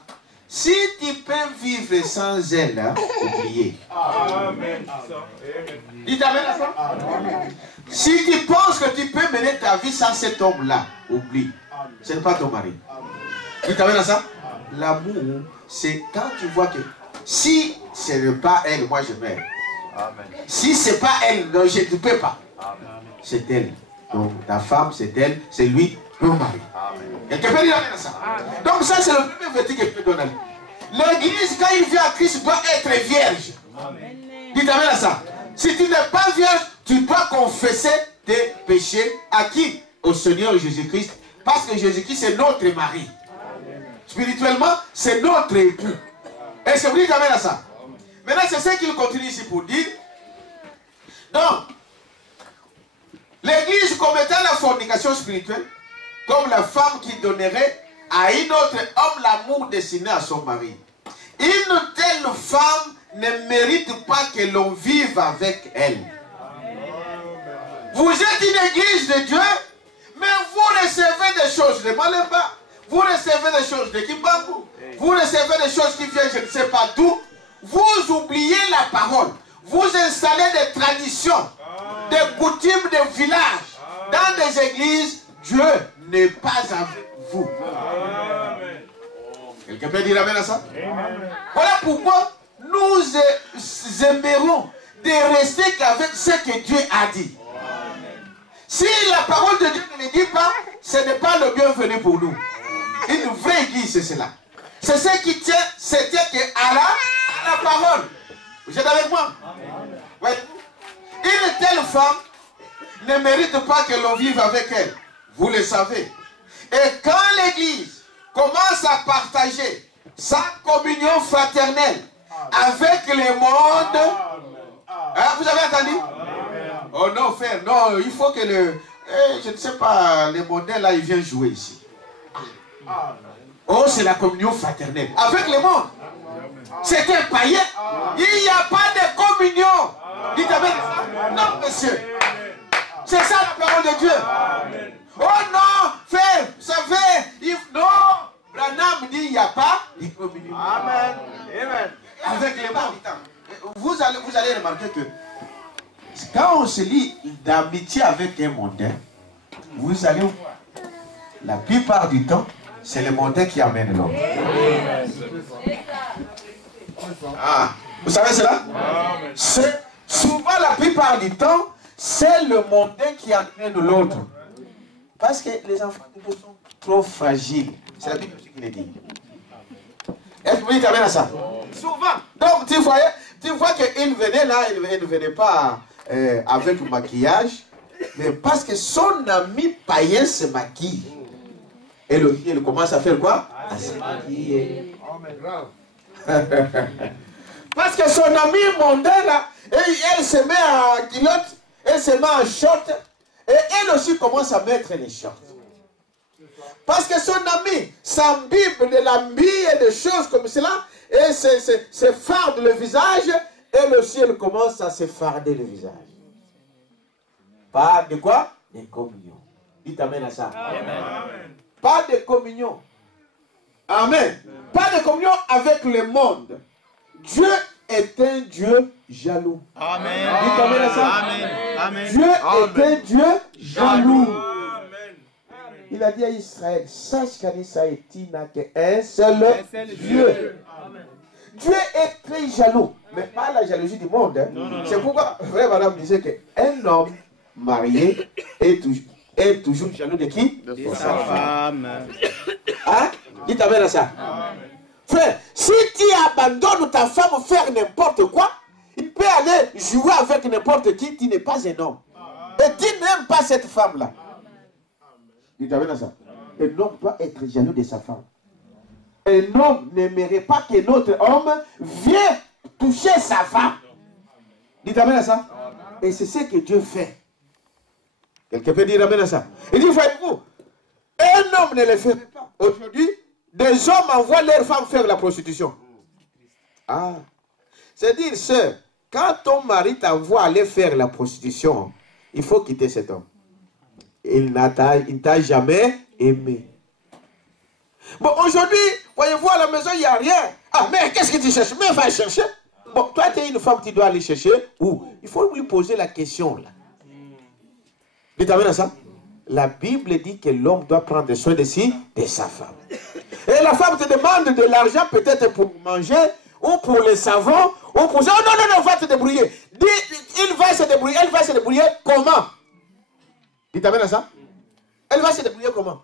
Si tu peux vivre sans elle, hein, oubliez. Amen. Dites amen à ça. Si tu penses que tu peux mener ta vie sans cet homme-là, oublie. Ce n'est pas ton mari. Dites amen à ça. L'amour, c'est quand tu vois que si ce n'est pas elle, moi je meurs. Si ce n'est pas elle, non, je ne peux pas. C'est elle. Donc ta femme, c'est elle, c'est lui, ton mari. Quelqu'un peut dire amen à ça. Donc ça, c'est le premier verset que je peux donner. L'église, quand il vient à Christ, doit être vierge. Dites amen à ça. Si tu n'es pas vierge, tu dois confesser tes péchés à qui? Au Seigneur Jésus-Christ. Parce que Jésus-Christ, c'est notre mari. Spirituellement, c'est notre époux. Est-ce que vous dites amen à ça? Maintenant, c'est ce qu'il continue ici pour dire. Donc, l'église commettant la fornication spirituelle, comme la femme qui donnerait à un autre homme l'amour destiné à son mari. Une telle femme ne mérite pas que l'on vive avec elle. Vous êtes une église de Dieu, mais vous recevez des choses de Malemba, vous recevez des choses de Kimbangu, vous recevez des choses qui viennent je ne sais pas d'où. Vous oubliez la parole. Vous installez des traditions, des coutumes de village dans des églises. Dieu n'est pas avec vous. Quelqu'un peut dire amen à ça? Voilà pourquoi nous aimerons de rester qu'avec ce que Dieu a dit. Si la parole de Dieu ne le dit pas, ce n'est pas le bienvenu pour nous. Une vraie église, c'est cela. C'est ce qui tient, c'était qu'à la parole. Vous êtes avec moi? Oui. Une telle femme ne mérite pas que l'on vive avec elle. Vous le savez. Et quand l'église commence à partager sa communion fraternelle avec le monde, hein, vous avez entendu? Oh non, frère, non, il faut que je ne sais pas, les modèles là, ils viennent jouer ici. Oh, c'est la communion fraternelle avec le monde. C'est un païen. Il n'y a pas de communion. Dites amen. Non, monsieur. C'est ça la parole de Dieu. Oh non, frère, vous savez, non. Branham dit il n'y a pas de communion. Amen. Avec les monde. Vous allez remarquer que quand on se lie d'amitié avec un mondain, vous allez voir, la plupart du temps, c'est le mondain qui amène l'homme. Ah, vous savez cela? Souvent, la plupart du temps, c'est le mondain qui amène l'autre. Parce que les enfants de Dieu sont trop fragiles. C'est la Bible qui le dit. Est-ce que vous dites amen à ça? Souvent. Donc, tu vois qu'il venait là, il ne venait pas avec maquillage, mais parce que son ami païen se maquille. Et il commence à faire quoi? À se maquiller. Parce que son ami mondain là, elle se met en culotte, elle se met en short, et elle aussi commence à mettre les shorts. Parce que son ami s'imbibe de l'ambille et des choses comme cela, et se farde le visage, elle aussi elle commence à se farder le visage. Pas de quoi? De communion. Dites amen à ça. Amen. Pas de communion. Amen. Pas de communion avec le monde. Dieu est un Dieu jaloux. Amen. Dites amen à ça. Amen. Dieu est un Dieu jaloux. Amen. Il a dit à Israël, sache qu'en Israël, il n'a qu'un seul Dieu. Amen. Dieu est très jaloux, mais pas la jalousie du monde. Hein. C'est pourquoi, frère madame disait qu'un homme marié est toujours jaloux de qui? De sa femme. Hein? Il t'amène à ça. Amen. Frère, si tu abandonnes ta femme faire n'importe quoi, il peut aller jouer avec n'importe qui, tu n'es pas un homme. Et tu n'aimes pas cette femme-là. Il t'amène à ça. Un homme doit être jaloux de sa femme. Un homme n'aimerait pas que notre homme vienne toucher sa femme. Il t'amène à ça. Et c'est ce que Dieu fait. Quelqu'un peut dire amen à ça. Il dit, voyez-vous, un homme ne le fait pas. Aujourd'hui, des hommes envoient leurs femmes faire la prostitution. Ah. C'est-à-dire, sœur, quand ton mari t'envoie aller faire la prostitution, il faut quitter cet homme. Il ne t'a jamais aimé. Bon, aujourd'hui, voyez-vous, à la maison, il n'y a rien. Ah, mais qu'est-ce que tu cherches? Mais va chercher. Bon, toi, tu es une femme, tu dois aller chercher où? Il faut lui poser la question, là. Tu t'amènes à ça? La Bible dit que l'homme doit prendre soin de sa femme. Et la femme te demande de l'argent peut-être pour manger, ou pour les savons, ou pour ça. Oh, non, va te débrouiller. Dis, il va se débrouiller, elle va se débrouiller comment? Tu t'amènes à ça? Elle va se débrouiller comment?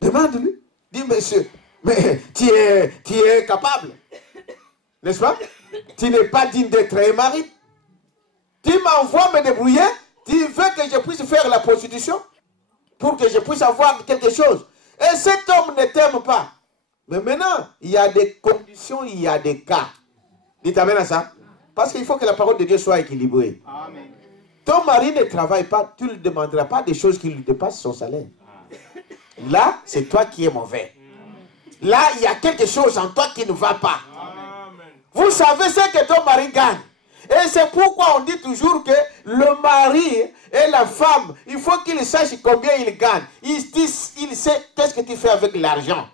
Demande-lui. Dis, monsieur, mais tu es capable. N'est-ce pas? Tu n'es pas digne d'être un mari. Tu m'envoies me débrouiller. Tu veux que je puisse faire la prostitution pour que je puisse avoir quelque chose. Et cet homme ne t'aime pas. Mais maintenant, il y a des conditions, il y a des cas. Tu t'amènes à ça? Parce qu'il faut que la parole de Dieu soit équilibrée. Amen. Ton mari ne travaille pas, tu ne lui demanderas pas des choses qui lui dépassent son salaire. Là, c'est toi qui es mauvais. Là, il y a quelque chose en toi qui ne va pas. Amen. Vous savez ce que ton mari gagne. Et c'est pourquoi on dit toujours que le mari et la femme, il faut qu'ils sachent combien ils gagnent. Il sait qu'est-ce que tu fais avec l'argent.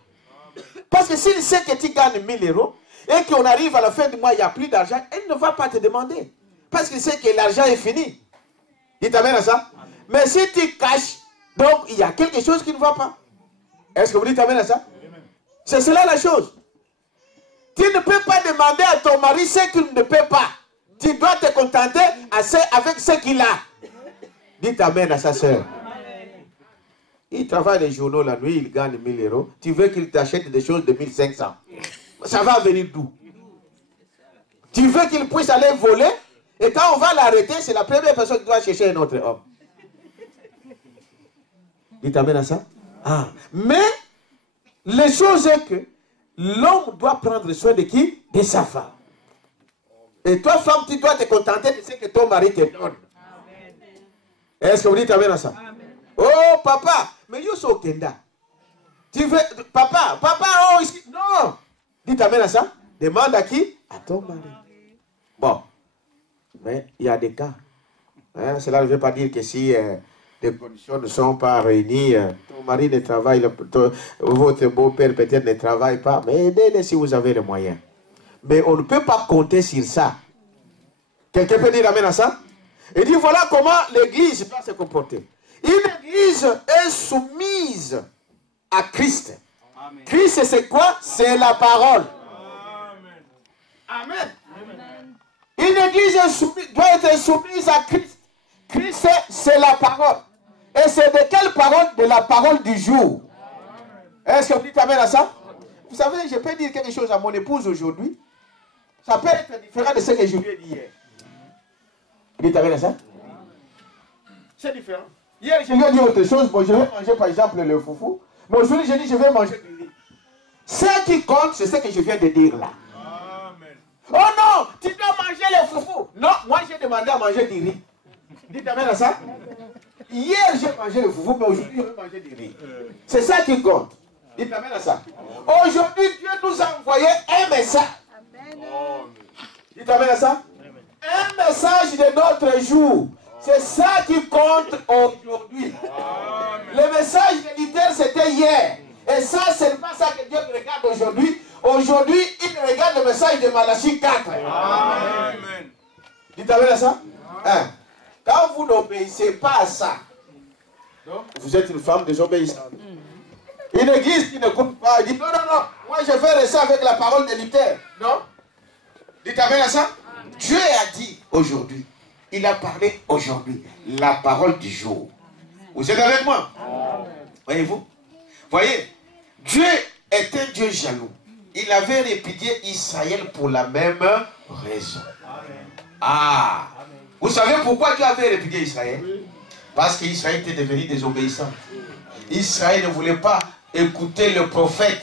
Parce que s'il sait que tu gagnes 1000 euros et qu'on arrive à la fin du mois, il n'y a plus d'argent, il ne va pas te demander. Parce qu'il sait que l'argent est fini. Il t'amène à ça. Mais si tu caches, donc il y a quelque chose qui ne va pas. Est-ce que vous dites amen à ça? C'est cela la chose. Tu ne peux pas demander à ton mari ce qu'il ne peut pas. Tu dois te contenter avec ce qu'il a. Dites amen à sa soeur. Il travaille les journaux la nuit, il gagne 1000 euros. Tu veux qu'il t'achète des choses de 1500. Ça va venir d'où? Tu veux qu'il puisse aller voler? Et quand on va l'arrêter, c'est la première personne qui doit chercher un autre homme. Dites amen à ça. Ah. Mais, les choses est que l'homme doit prendre soin de qui? De sa femme. Et toi, femme, tu dois te contenter de ce que ton mari te donne. Est-ce que vous dites amen à ça? Amen. Oh, papa, mais you so kenda. Tu veux, papa, oh, ici. Non. Dites amen à ça. Demande à qui? À ton mari. Bon. Mais il y a des cas. Hein, cela ne veut pas dire que si les conditions ne sont pas réunies, ton mari ne travaille, votre beau-père peut-être ne travaille pas, mais aidez-les si vous avez les moyens. Mais on ne peut pas compter sur ça. Quelqu'un peut dire amen à ça? Il dit voilà comment l'église doit se comporter. Une église est soumise à Christ. Amen. Christ c'est quoi? C'est la parole. Amen. Amen. Amen. Une église doit être soumise à Christ. Christ c'est la parole. Et c'est de quelle parole? De la parole du jour. Est-ce que vous dites amen à ça? Vous savez, je peux dire quelque chose à mon épouse aujourd'hui. Ça peut être différent de ce que je lui ai dit hier. Vous dites amen à ça? C'est différent. Hier, je lui ai dit autre chose. Bon, je vais manger par exemple le foufou. Mais aujourd'hui, je dis je vais manger du riz. Ce qui compte, c'est ce que je viens de dire là. Amen. Oh non, tu dois manger le foufou. Non, moi j'ai demandé à manger du riz. Dites amen à ça? Hier, j'ai mangé le foufou, mais aujourd'hui, je vais manger du riz. C'est ça qui compte. Dites amen à ça. Aujourd'hui, Dieu nous a envoyé un message. Dites amen à ça. Un message de notre jour. C'est ça qui compte aujourd'hui. Le message de l'Éternel, c'était hier. Et ça, c'est pas ça que Dieu regarde aujourd'hui. Aujourd'hui, il regarde le message de Malachie 4. Amen. Dites amen à ça. Hein? Quand vous n'obéissez pas à ça, Donc, vous êtes une femme désobéissante. Une église qui ne compte pas, dit non, non, non, moi je vais rester avec la parole de Luther. Non? Dites amen à ça? Dieu a dit aujourd'hui, il a parlé aujourd'hui, la parole du jour. Vous êtes avec moi? Voyez-vous? Voyez, Dieu est un Dieu jaloux. Il avait répudié Israël pour la même raison. Ah! Vous savez pourquoi Dieu avait répudié Israël? Parce qu'Israël était devenu désobéissant. Israël ne voulait pas écouter le prophète.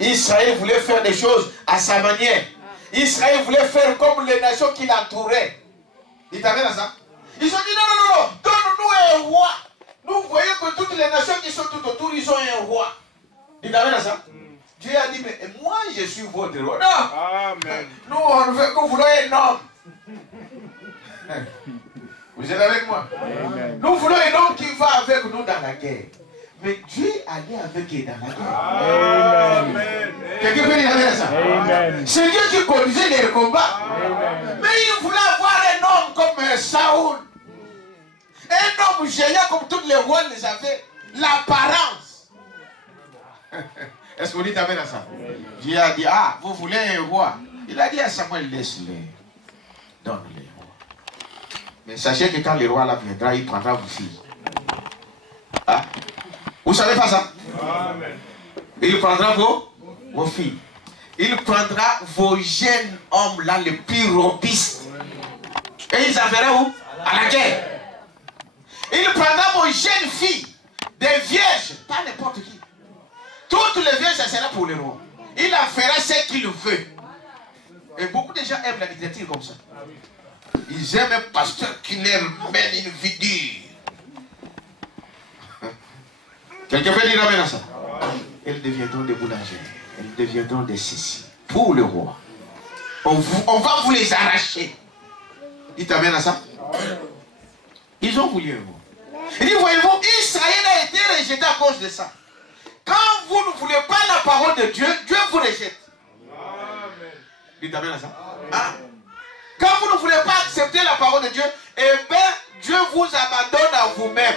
Israël voulait faire des choses à sa manière. Israël voulait faire comme les nations qui l'entouraient. Dites amen à ça? Ils ont dit non, non, non, non, donne-nous un roi. Nous voyons que toutes les nations qui sont tout autour, ils ont un roi. Dites amen à ça? Dieu a dit, mais moi je suis votre roi. Non! Amen. Nous on veut que vous voulons un homme. Vous êtes avec moi? Amen. Nous voulons un homme qui va avec nous dans la guerre. Mais Dieu allait avec eux dans la guerre. Amen. Quelqu'un peut dire amen à ça? C'est Dieu qui conduisait les combats. Amen. Mais il voulait avoir un homme comme Saoul. Un homme géant comme tous les rois les avaient. L'apparence. Est-ce que vous dites amen à ça? Dieu a dit, ah, vous voulez un roi? Il a dit à Samuel, laisse-les. Donne-les. Mais sachez que quand le roi là viendra, il prendra vos filles. Ah? Vous ne savez pas ça? Amen. Il prendra vos filles. Il prendra vos jeunes hommes là, les plus robustes. Et ils enverra où? À la guerre. Il prendra vos jeunes filles, des vierges, pas n'importe qui. Toutes les vierges, ça sera pour le roi. Il en fera ce qu'il veut. Et beaucoup de gens aiment la littérature comme ça. Ils aiment un pasteur qui leur mène une vie dure. Quelqu'un peut dire amen à ça? Elles deviendront des boulangers. Elles deviendront des ceci. Pour le roi. On va vous les arracher. Dites amen à ça? Ils ont voulu un roi. Il dit, voyez-vous, Israël a été rejeté à cause de ça. Quand vous ne voulez pas la parole de Dieu, Dieu vous rejette. Amen. Dites amen à ça? Ah. Quand vous ne voulez pas accepter la parole de Dieu, eh bien, Dieu vous abandonne à vous-même.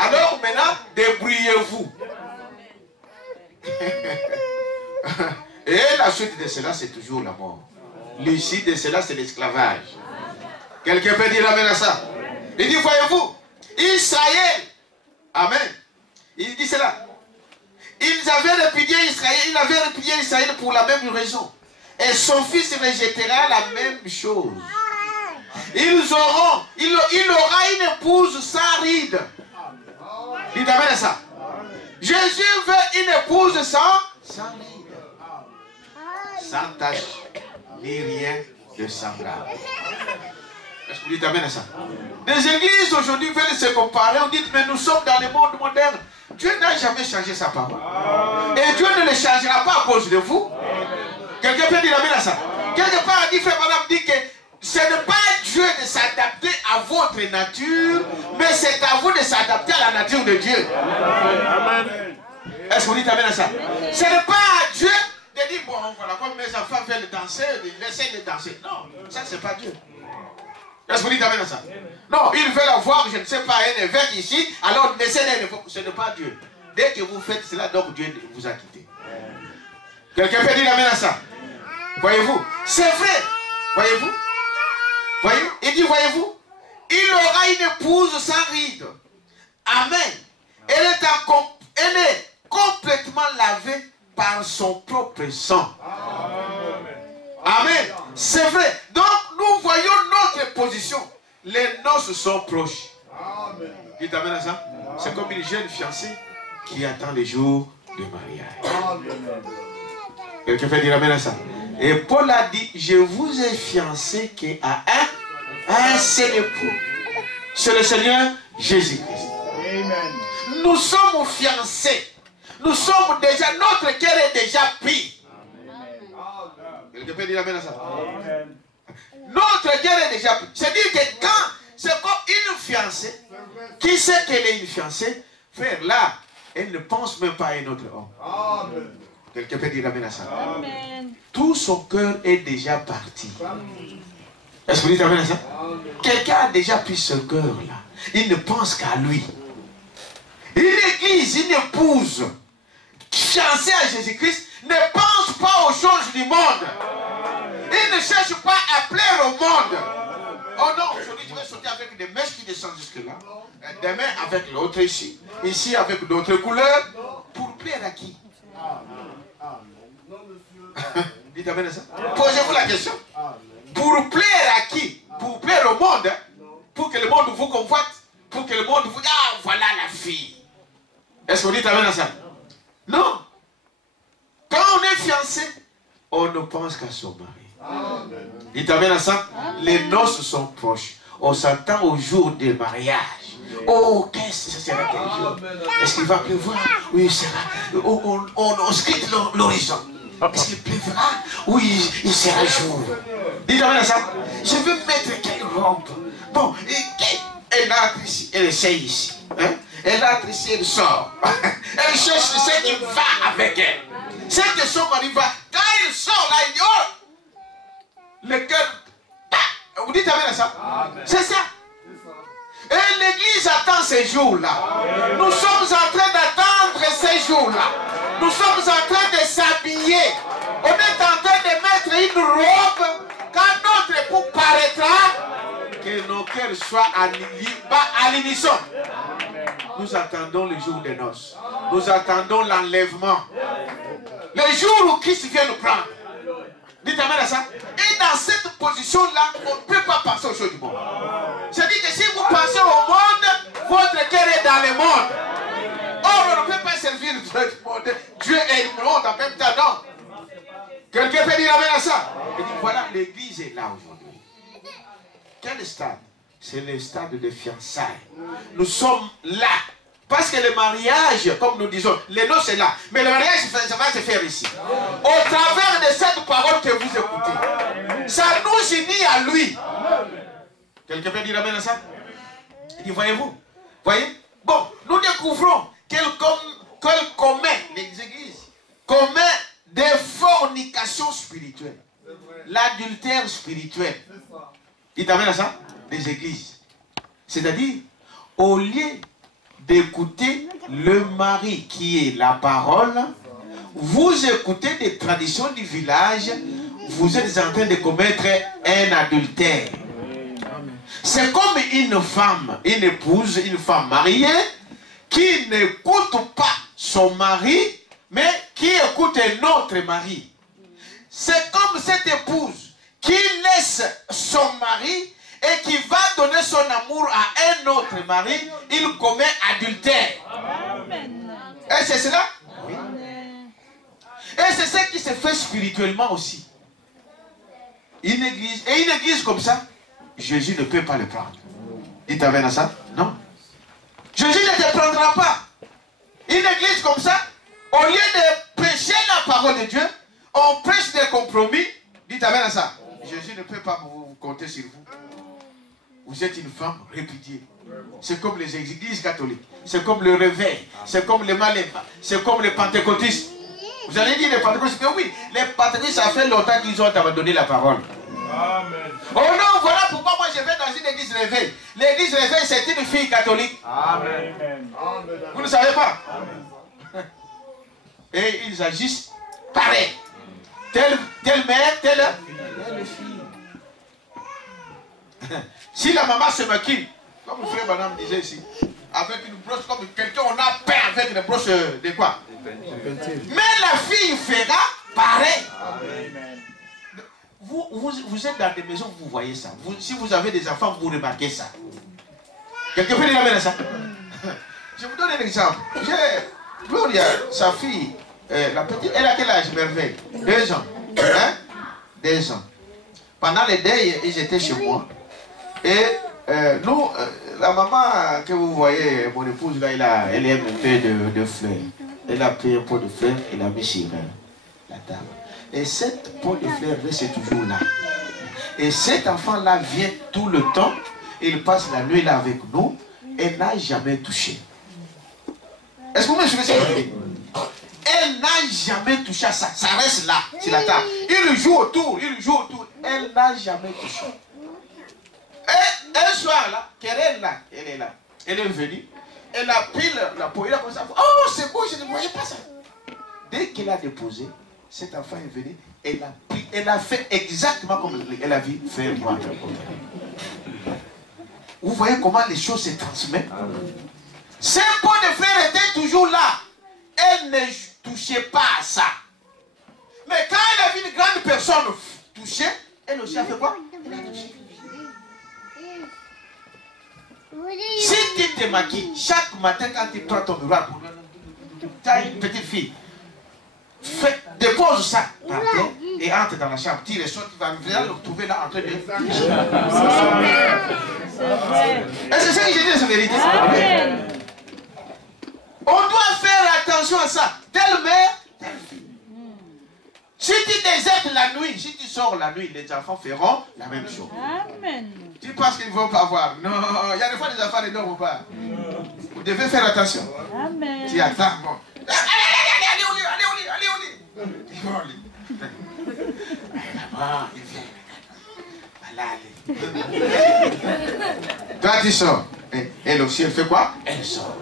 Alors maintenant, débrouillez-vous. Et la suite de cela, c'est toujours la mort. L'issue de cela, c'est l'esclavage. Quelqu'un peut dire amen à ça? Il dit, voyez-vous, Israël, amen. Il dit cela. Ils avaient répudié Israël, il avait répudié Israël pour la même raison. Et son fils rejettera la même chose. Il aura une épouse sans ride. Dites amen à ça. Jésus veut une épouse sans ride, sans tache, ni rien de semblable. Est-ce que vous dites amen à ça? Des églises aujourd'hui veulent se comparer. On dit, mais nous sommes dans le monde moderne. Dieu n'a jamais changé sa parole. Et Dieu ne le changera pas à cause de vous. Quelqu'un peut dire amen à ça? Quelque part, dit frère Madame dit que ce n'est pas Dieu de s'adapter à votre nature, mais c'est à vous de s'adapter à la nature de Dieu. Amen. Est-ce que vous dites amen à ça? Ce n'est pas à Dieu de dire, bon, voilà, comme mes enfants veulent danser, laissez-les danser. Non, ça, c'est pas Dieu. Est-ce que vous dites amen à ça? Non, ils veulent avoir, je ne sais pas, un évêque ici, alors laissez-les, ce n'est pas Dieu. Dès que vous faites cela, donc Dieu vous a quitté. Quelqu'un peut dire amen à ça? Voyez-vous? C'est vrai. Voyez-vous? Voyez? Il dit, voyez-vous? Il aura une épouse sans ride. Amen. Elle est complètement lavée par son propre sang. Amen. C'est vrai. Donc, nous voyons notre position. Les noces sont proches. Dites amen à ça? C'est comme une jeune fiancée qui attend les jours de mariage. Quelqu'un fait dire amen à ça? Et Paul a dit, je vous ai fiancé qu'à un seul époux. C'est le Seigneur Jésus-Christ. Nous sommes fiancés. Nous sommes déjà, notre cœur est déjà pris. Quelqu'un peut dire amen à ça? Notre cœur est déjà pris. C'est-à-dire que quand c'est comme une fiancée, qui sait qu'elle est une fiancée, frère, là, elle ne pense même pas à un autre homme. Quelqu'un peut dire amen à ça? Amen. Tout son cœur est déjà parti. Est-ce que vous dites amen à ça? Quelqu'un a déjà pris ce cœur là. Il ne pense qu'à lui. Il église, une épouse fiancée à Jésus-Christ ne pense pas aux choses du monde. Il ne cherche pas à plaire au monde. Oh non, aujourd'hui je vais sauter avec des mèches qui descendent jusque-là. Demain avec l'autre ici. Ici avec d'autres couleurs. Pour plaire à qui? Dites amen à ça. Posez-vous la question. Pour plaire à qui? Pour plaire au monde. Pour que le monde vous convoite. Pour que le monde vous dise, ah voilà la fille. Est-ce que vous dites amen à ça? Non. Quand on est fiancé, on ne pense qu'à son mari. Dites amen à ça. Les noces sont proches. On s'attend au jour du mariage. Oh, qu'est-ce que ça sera quel jour? Est-ce qu'il va pleuvoir? Oui, il sera. On script l'horizon. Est-ce qu'il pleuvra? Oui, il sera jour. Dites amen à ça. Je veux mettre quelle robe? Bon, elle entre ici, elle essaye ici. Hein? Elle entre ici, elle sort. Elle cherche ce qui va avec elle. Ce que son mari va. Quand il sort là, il dit, oh, le cœur. Vous dites amen à ça? C'est ça. Et l'église attend ces jours-là. Nous sommes en train d'attendre ces jours-là. Nous sommes en train de s'habiller. On est en train de mettre une robe. Quand notre époux paraîtra, que nos cœurs soient à l'unisson. Nous attendons le jour des noces. Nous attendons l'enlèvement. Le jour où Christ vient nous prendre. Dites amen à ça. Et dans cette position-là, on ne peut pas penser aux choses du monde. C'est-à-dire que si vous pensez au monde, votre cœur est dans le monde. Or, on ne peut pas servir Dieu du monde. Dieu est le monde en même temps, non. Quelqu'un peut dire amen à ça. Et dit, voilà, l'église est là aujourd'hui. Quel stade? C'est le stade de fiançailles. Nous sommes là. Parce que le mariage, comme nous disons, les noces c'est là. Mais le mariage, ça va se faire ici. Au travers de cette parole que vous écoutez. Ça nous unit à lui. Quelqu'un peut dire amen à ça? Il dit, voyez-vous? Voyez? Bon, nous découvrons quel commet, les églises, commet des fornications spirituelles. L'adultère spirituel. Dites amen à ça? Les églises. C'est-à-dire, au lieu d'écouter le mari qui est la parole, vous écoutez des traditions du village, vous êtes en train de commettre un adultère. C'est comme une femme, une épouse, une femme mariée qui n'écoute pas son mari, mais qui écoute un autre mari. C'est comme cette épouse qui laisse son mari et qui va donner son amour à un autre mari, il commet adultère. Et c'est cela? Oui. Et c'est ce qui se fait spirituellement aussi. Une église comme ça, Jésus ne peut pas le prendre. Dites amen à ça? Non. Jésus ne te prendra pas. Une église comme ça, au lieu de prêcher la parole de Dieu, on prêche des compromis. Dites amen à ça. Jésus ne peut pas vous compter sur vous. Vous êtes une femme répudiée. C'est comme les églises catholiques. C'est comme le réveil. C'est comme les Maléba. C'est comme les pentecôtistes. Vous allez dire les pentecôtistes que oui, les pentecôtistes, ça fait longtemps qu'ils ont abandonné la parole. Amen. Oh non, voilà pourquoi moi je vais dans une église réveil. L'église réveil, c'est une fille catholique. Amen. Vous ne savez pas? Amen. Et ils agissent pareil. Telle mère, telle fille. Si la maman se maquille, comme le frère Banam disait ici, avec une brosse, comme quelqu'un, on a peint avec une brosse de quoi? Mais la fille fera pareil. Vous êtes dans des maisons, vous voyez ça. Si vous avez des enfants, vous remarquez ça. Quelqu'un peut dire amen à ça? Je vous donne un exemple. Gloria, sa fille, la petite, elle a quel âge, merveille? 2 ans. Hein? 2 ans. Pendant les deuils, ils étaient chez moi. Et nous, la maman que vous voyez, mon épouse, là, elle aime un peu de fleurs. Elle a pris un pot de fleurs, elle a mis sur la table. Et cette pot de fleurs, c'est toujours là. Et cet enfant-là vient tout le temps, il passe la nuit là avec nous, et n'a jamais touché. Est-ce que vous me suivez ce que je dis? Elle n'a jamais touché à ça, ça reste là, sur la table. Il joue autour, elle n'a jamais touché. Et un soir là, Keren là, elle est là. Elle est venue, Elle a pris la peau, il a commencé à voir. Oh, c'est beau, je ne voyais pas ça. Dès qu'elle a déposé, cet enfant est venu, elle a fait exactement comme elle a vu faire moi. Vous voyez comment les choses se transmettent. Ses peaux de frère étaient toujours là. Elle ne touchait pas à ça. Mais quand elle a vu une grande personne toucher, elle aussi a fait quoi? Elle a touché. Si tu te maquilles chaque matin quand tu prends ton miroir, tu as une petite fille, dépose ça par terre et entre dans la chambre. Tu ressors, tu vas le retrouver là en train de... Est-ce que c'est ce que j'ai dit, c'est vérité? On doit faire attention à ça. Telle mère, telle fille. Si tu désertes la nuit, si tu sors la nuit, les enfants feront la même chose. Amen. Tu penses qu'ils ne vont pas voir? Non, il y a des fois les enfants ne dorment pas. Vous devez faire attention. Amen. Tu attends. Bon. Allez au lit, allez au lit, allez au lit. Ils vont au lit. Là-bas, ils viennent. Voilà, allez. Toi, tu sors. Et elle aussi, elle fait quoi? Elle sort.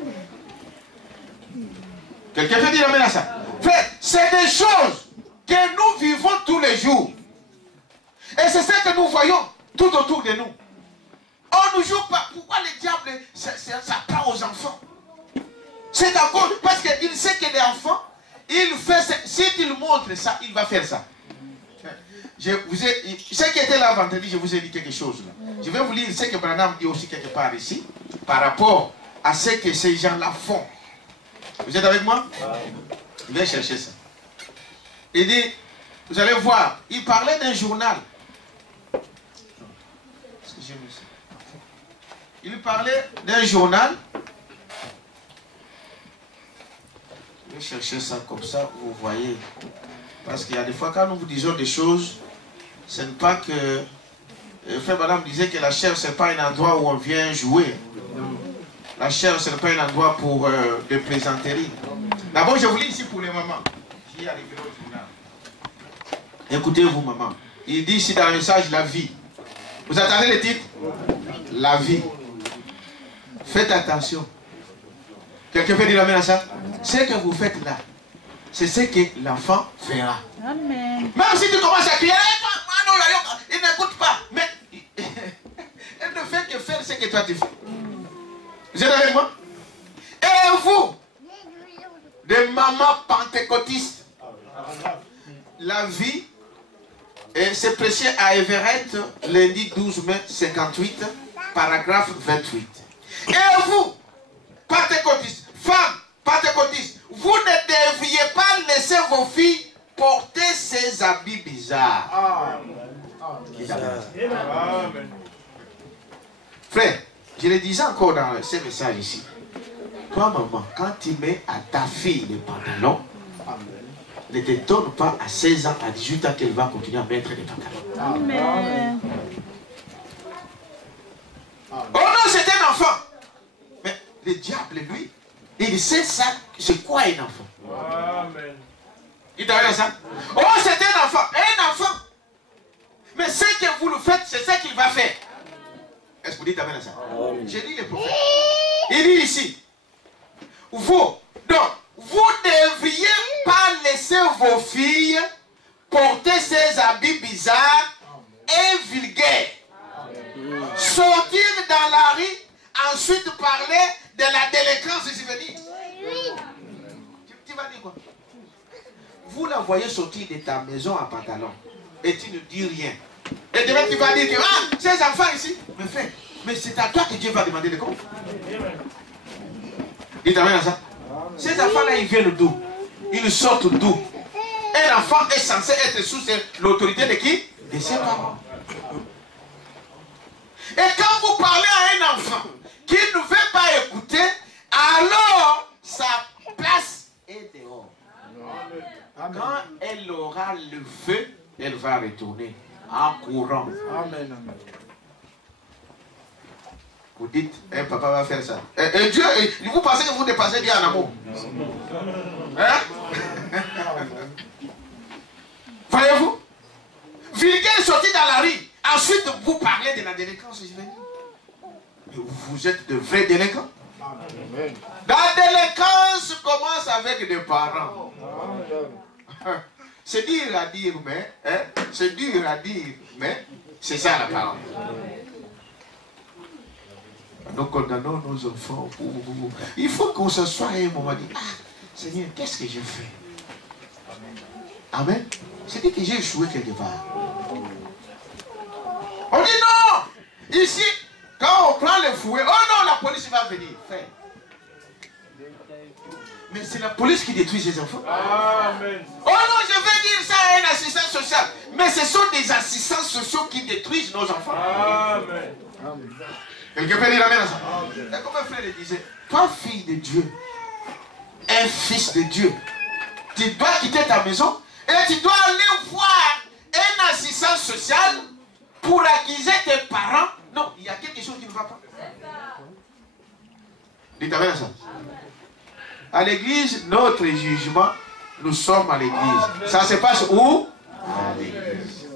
Quelqu'un peut dire amen à ça? C'est des choses que nous vivons tous les jours. Et c'est ça que nous voyons tout autour de nous. On ne joue pas. Pourquoi le diable, ça prend aux enfants? C'est à cause, parce qu'il sait que les enfants, il fait, s'il montre ça, il va faire ça. Ce qui était là vendredi, je vous ai dit quelque chose. Là. Je vais vous lire ce que Branham dit aussi quelque part ici, par rapport à ce que ces gens-là font. Vous êtes avec moi? Je vais chercher ça. Il dit, vous allez voir, il parlait d'un journal. Est-ce que j'ai mis ça? Il parlait d'un journal. Je vais chercher ça comme ça, vous voyez. Parce qu'il y a des fois, quand nous vous disons des choses, ce n'est pas que... Frère Madame disait que la chair, ce n'est pas un endroit où on vient jouer. La chair, ce n'est pas un endroit pour de plaisanterie. D'abord, je vous lis ici pour les mamans. J'y arriverai au journal. Écoutez-vous, maman. Il dit ici dans le message, la vie. Vous attendez le titre? La vie. Faites attention. Quelqu'un peut dire amen à ça? Ce que vous faites là, c'est ce que l'enfant fera. Amen. Même si tu commences à crier, il n'écoute pas. Mais elle ne fait que faire ce que toi tu fais. Vous êtes avec moi? Et vous, des mamans pentecôtistes, la vie, c'est prêché à Everett, lundi 12 mai 58, paragraphe 28. Et vous, pentecôtistes, femmes pentecôtistes, vous ne devriez pas laisser vos filles porter ces habits bizarres. Amen. Frère, je le disais encore dans ce message ici. Toi, maman, quand tu mets à ta fille les pantalons, ne te donne pas à 16 ans, à 18 ans qu'elle va continuer à mettre les pantalons. Amen. Oh non, c'est un enfant. Mais le diable, lui, il sait ça, c'est quoi un enfant? Amen. Il t'a dit ça? Oh, c'est un enfant. Un enfant. Mais ce que vous le faites, c'est ce qu'il va faire. Est-ce que vous dites amen à ça? J'ai dit le prophète. Il dit ici, vous ne devriez pas laisser vos filles porter ces habits bizarres et vulgaires. Sortir dans la rue, ensuite parler de la délinquance juvénile. Tu vas dire quoi? Vous la voyez sortir de ta maison en pantalon et tu ne dis rien. Et demain tu vas dire que ces enfants ici, mais c'est à toi que Dieu va demander de compte. Il t'amène à ça. Ces enfants-là, ils viennent d'où? Ils sortent d'où? Un enfant est censé être sous l'autorité de qui? De ses parents. Et quand vous parlez à un enfant qui ne veut pas écouter, alors sa place est dehors. Quand elle aura le feu, elle va retourner en courant. Amen. Vous dites, papa va faire ça. Et Dieu, vous pensez que vous dépassez Dieu en amour? Hein? Voyez-vous? Vulgaire est sorti dans la rue. Ensuite, vous parlez de la délinquance juvénile. Vous êtes de vrais délinquants. La délinquance commence avec des parents. C'est dur à dire, mais c'est dur à dire, mais c'est ça la parole. Nous condamnons nos enfants. Il faut qu'on s'assoie à un moment et dire, ah, Seigneur, qu'est-ce que j'ai fait? Amen. C'est-à-dire que j'ai échoué quelque part. On dit non! Ici, quand on prend le fouet, oh non, la police va venir. Frère. Mais c'est la police qui détruit ses enfants. Amen. Oh non, je vais dire ça à un assistant social. Mais ce sont des assistants sociaux qui détruisent nos enfants. Amen. Quelqu'un peut dire amen à ça? Et comme un frère le disait, toi, fille de Dieu, un fils de Dieu, tu dois quitter ta maison et tu dois aller voir un assistant social pour accuser tes parents. Non, il y a quelque chose qui ne va pas. Dites amen à ça. À l'église, notre jugement, nous sommes à l'église. Ça se passe où? À l'église.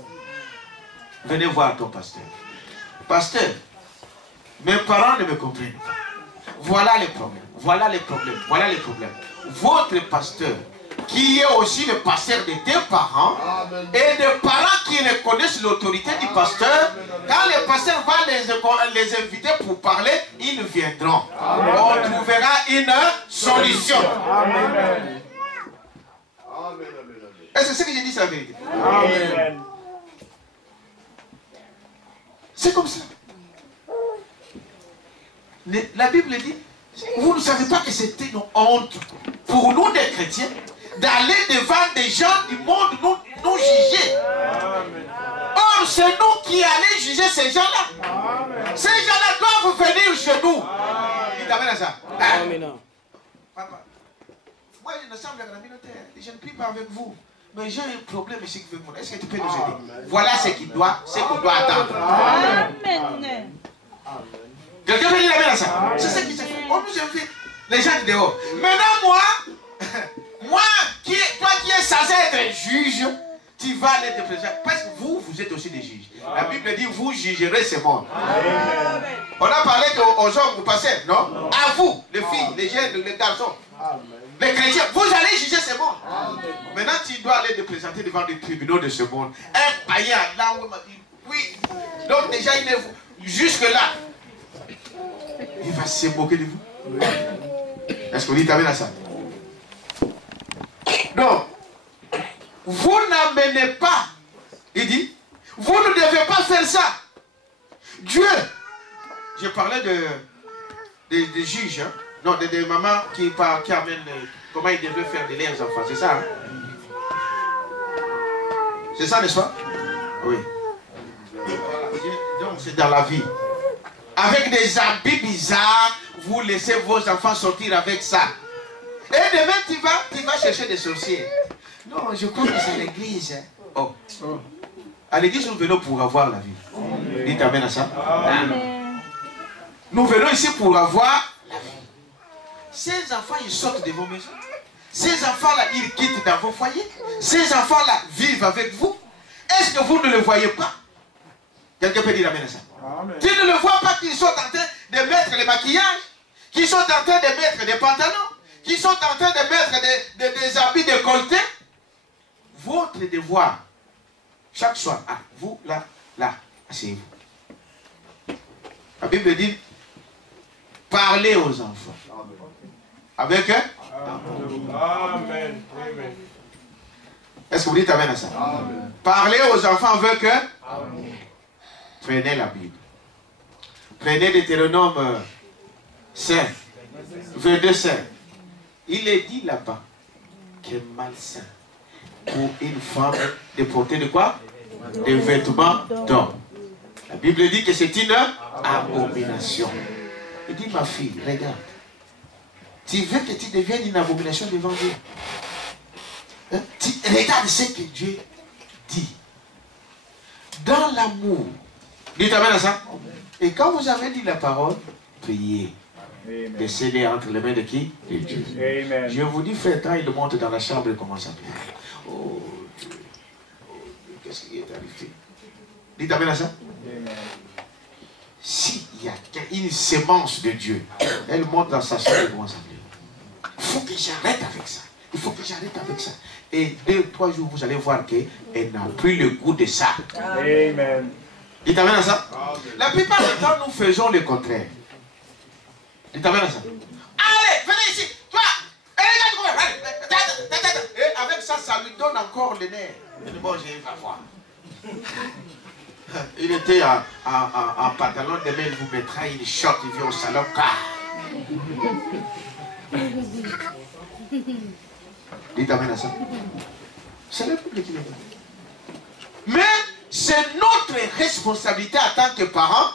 Venez voir ton pasteur. Pasteur, mes parents ne me comprennent pas. Voilà les problèmes. Voilà les problèmes. Voilà les problèmes. Votre pasteur, qui est aussi le pasteur de tes parents, et des parents qui reconnaissent l'autorité du pasteur, quand le pasteur va les inviter pour parler, ils viendront. On trouvera une solution. Est-ce que ce que j'ai dit, c'est la vérité? C'est comme ça. La Bible dit, vous ne savez pas que c'était une honte pour nous des chrétiens d'aller devant des gens du monde nous juger. Or, c'est nous qui allons juger ces gens-là. Ces gens-là doivent venir chez nous. Il t'amène à ça. Papa, moi je ne semble à la communauté, je ne prie pas avec vous. Mais j'ai un problème ici avec moi. Est-ce que tu peux nous aider? Voilà ce qu'on doit attendre. Amen. Quelqu'un veut dire amen à ça? C'est ce qui se fait. On nous invite les gens de dehors. Maintenant, toi qui es censé être juge, tu vas aller te présenter. Parce que vous êtes aussi des juges. La Bible dit, vous jugerez ce monde. On a parlé aux hommes, vous passez, non? À vous, les filles, les jeunes, les garçons, les chrétiens, vous allez juger ce monde. Maintenant, tu dois aller te présenter devant les tribunaux de ce monde. Un païen, là où il m'a dit, oui. Donc déjà, il est jusque-là. Il va se moquer de vous. Est-ce que vous dites amen à ça? Donc, vous n'amenez pas. Il dit, vous ne devez pas faire ça. Dieu, je parlais de juges, hein? Non, de mamans qui amènent comment ils devraient faire de leurs enfants. C'est ça, hein? C'est ça, n'est-ce pas? Oui. Donc, c'est dans la vie. Avec des habits bizarres, vous laissez vos enfants sortir avec ça. Et demain, tu vas chercher des sorciers. Non, je crois que c'est à l'église. Hein. Oh. À l'église, nous venons pour avoir la vie. Dites amen à ça. Amen. Nous venons ici pour avoir la vie. Ces enfants, ils sortent de vos maisons. Ces enfants-là, ils quittent dans vos foyers. Ces enfants-là vivent avec vous. Est-ce que vous ne le voyez pas? Quelqu'un peut dire amen à ça. Amen. Tu ne le vois pas qu'ils sont en train de mettre les maquillages, qu'ils sont en train de mettre des pantalons, qu'ils sont en train de mettre des habits décolletés. Votre devoir, chaque soir, vous, là, asseyez-vous. La Bible dit, parlez aux enfants. Avec eux? Amen. Est-ce que vous dites amen à ça? Amen. Parlez aux enfants avec eux? Amen. Prenez la Bible. Prenez Deutéronome 5, 22, 5. Il est dit là-bas que malsain pour une femme de porter de quoi? Des vêtements d'homme. La Bible dit que c'est une abomination. Il dit, ma fille, regarde. Tu veux que tu deviennes une abomination devant Dieu? Hein? Regarde ce que Dieu dit. Dans l'amour. Dites amen à ça. Et quand vous avez dit la parole, priez. Laissez-les entre les mains de qui? De Dieu. Amen. Je vous dis, frère, quand il monte dans la chambre, il commence à prier. Oh Dieu, oh Dieu, qu'est-ce qui est arrivé? Dites amen à ça. S'il qu'il y a une sémence de Dieu. Elle monte dans sa chambre de assemblée. Il faut que j'arrête avec ça. Il faut que j'arrête avec ça. Et 2 ou 3 jours, vous allez voir qu'elle n'a plus le goût de ça. Amen. Dites amen à ça. La plupart du temps, nous faisons le contraire. Dites amen à ça. Allez, venez ici. Toi, et avec ça, ça lui donne encore le nerf. Bon, je vais voir. Il était en pantalon, demain il vous mettra une short, il vient au salon car. Dites amen à ça. C'est le public qui le dit. Mais c'est notre responsabilité en tant que parents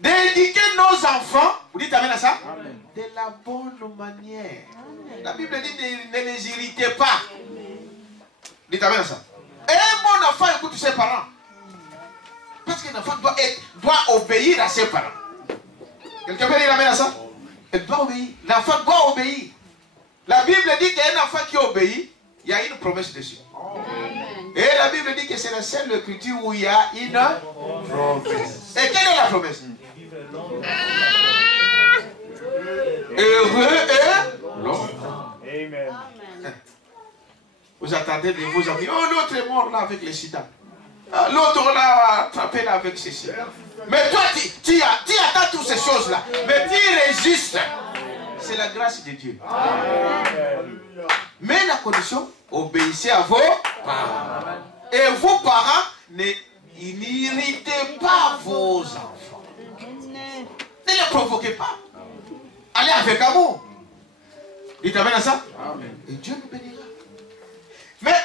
d'éduquer nos enfants, vous dites amen à ça, amen, de la bonne manière. La Bible dit ne les irritez pas. Dites amen à ça. Et mon enfant écoute ses parents. Parce qu'un enfant doit obéir à ses parents. Quelqu'un peut dire amen à ça? Il doit obéir. L'enfant doit obéir. La Bible dit qu'un enfant qui obéit, il y a une promesse dessus. Amen. Et la Bible dit que c'est la seule écriture où il y a une promesse. Et quelle est la promesse? Heureux et longtemps. Amen. Vous attendez de vos amis. Oh, l'autre est mort là avec le sida. L'autre là attrapé là avec ceci. Mais toi, tu attends toutes ces choses-là. Mais tu résistes. C'est la grâce de Dieu. Amen. Mais la condition, obéissez à vos parents. Et vos parents, n'irritez pas vos enfants. Ne les provoquez pas. Allez avec amour. Dites amen à ça. Amen. Et Dieu nous bénira. Mais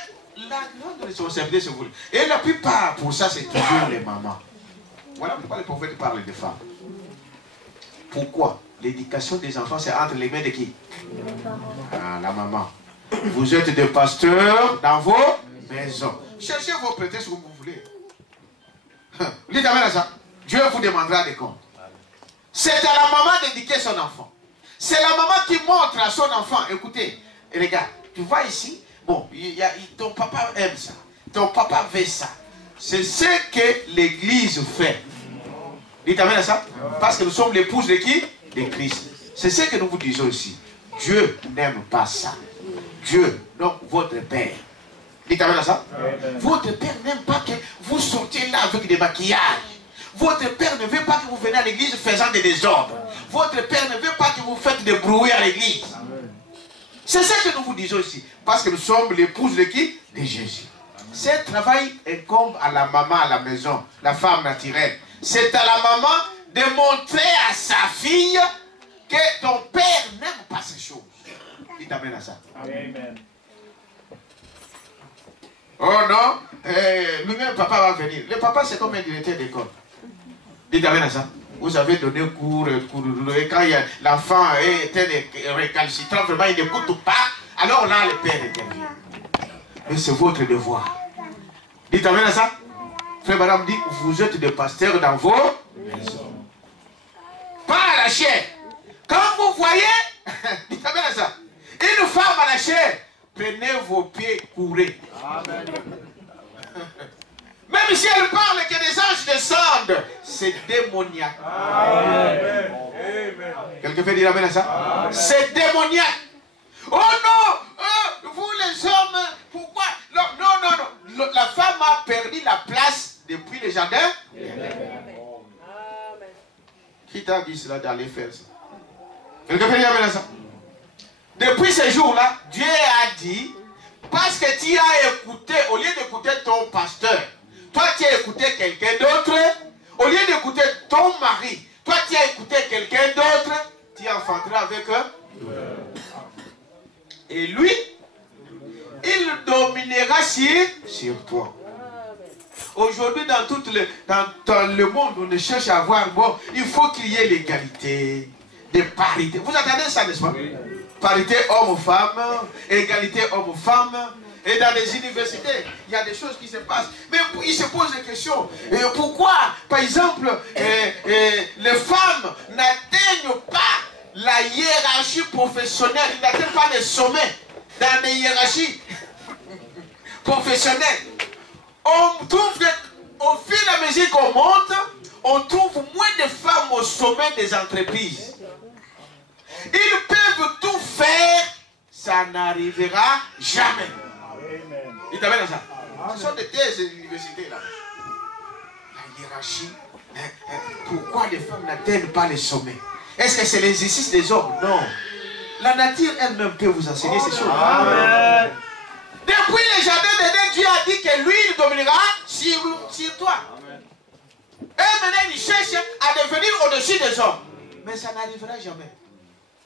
la grande responsabilité, c'est vous. Et la plupart, pour ça, c'est toujours les mamans. Voilà pourquoi les prophètes parlent des femmes. Pourquoi? L'éducation des enfants, c'est entre les mains de qui? Ah, la maman. Vous êtes des pasteurs dans vos maisons. Cherchez vos prétextes comme vous voulez. Dites amen à ça. Dieu vous demandera des comptes. C'est à la maman d'éduquer son enfant. C'est la maman qui montre à son enfant. Écoutez, regarde, tu vois ici, bon, ton papa aime ça. Ton papa veut ça. C'est ce que l'Église fait. Dites amen à ça. Parce que nous sommes l'épouses de qui? De Christ. C'est ce que nous vous disons ici. Dieu n'aime pas ça. Dieu, donc votre Père. Dites amen à ça. Amen. Votre Père n'aime pas que vous sortiez là avec des maquillages. Votre Père ne veut pas que vous veniez à l'église faisant des désordres. Votre Père ne veut pas que vous faites des brouilles à l'église. C'est ce que nous vous disons ici. Parce que nous sommes l'épouse de qui? De Jésus. Ce travail incombe à la maman à la maison, la femme naturelle. C'est à la maman de montrer à sa fille que ton père n'aime pas ces choses. Il t'amène à ça. Amen. Oh non, lui-même papa va venir. Le papa c'est comme un directeur d'école. Dites amen à ça. Vous avez donné cours, et quand l'enfant était récalcitrant, vraiment il n'écoute pas, alors là le père intervient. Mais c'est votre devoir. Dites amen à ça. Frère madame dit, vous êtes des pasteurs dans vos maisons. Pas à la chair. Quand vous voyez, dites amen à ça, une femme à la chair, prenez vos pieds, courez. Amen. Même si elle parle que des anges descendent, c'est démoniaque. Amen. Quelqu'un peut dire amen à ça? C'est démoniaque. Oh non, vous les hommes, pourquoi? Non, non, non, non. La femme a perdu la place depuis le jardin. Amen. Qui t'a dit cela d'aller faire ça? Quelqu'un peut dire amen à ça? Depuis ce jour-là, Dieu a dit, parce que tu as écouté, au lieu d'écouter ton pasteur, toi tu as écouté quelqu'un d'autre, au lieu d'écouter ton mari, toi tu as écouté quelqu'un d'autre, tu enfanteras avec eux. Et lui, il dominera sur toi. Aujourd'hui, dans le monde, on cherche à avoir, bon, il faut qu'il y ait l'égalité, des parités. Vous entendez ça, n'est-ce pas? Parité homme-femme, égalité homme-femme. Et dans les universités, il y a des choses qui se passent. Mais il se pose des questions. Et pourquoi, par exemple, les femmes n'atteignent pas la hiérarchie professionnelle, ils n'atteignent pas les sommets dans les hiérarchies professionnelles. On trouve qu'au fur et à mesure qu'on monte, on trouve moins de femmes hommes au sommet des entreprises. Ils peuvent tout faire, ça n'arrivera jamais. Ils t'amènent à ça. Ce sont des universités là. La hiérarchie. Pourquoi les femmes n'atteignent pas les sommets? Est-ce que c'est l'exercice des hommes? Non. La nature elle-même peut vous enseigner ces choses. Amen. Depuis le jardin d'Éden, Dieu a dit que lui, il dominera sur toi. Amen. Et maintenant, il cherche à devenir au-dessus des hommes. Mais ça n'arrivera jamais.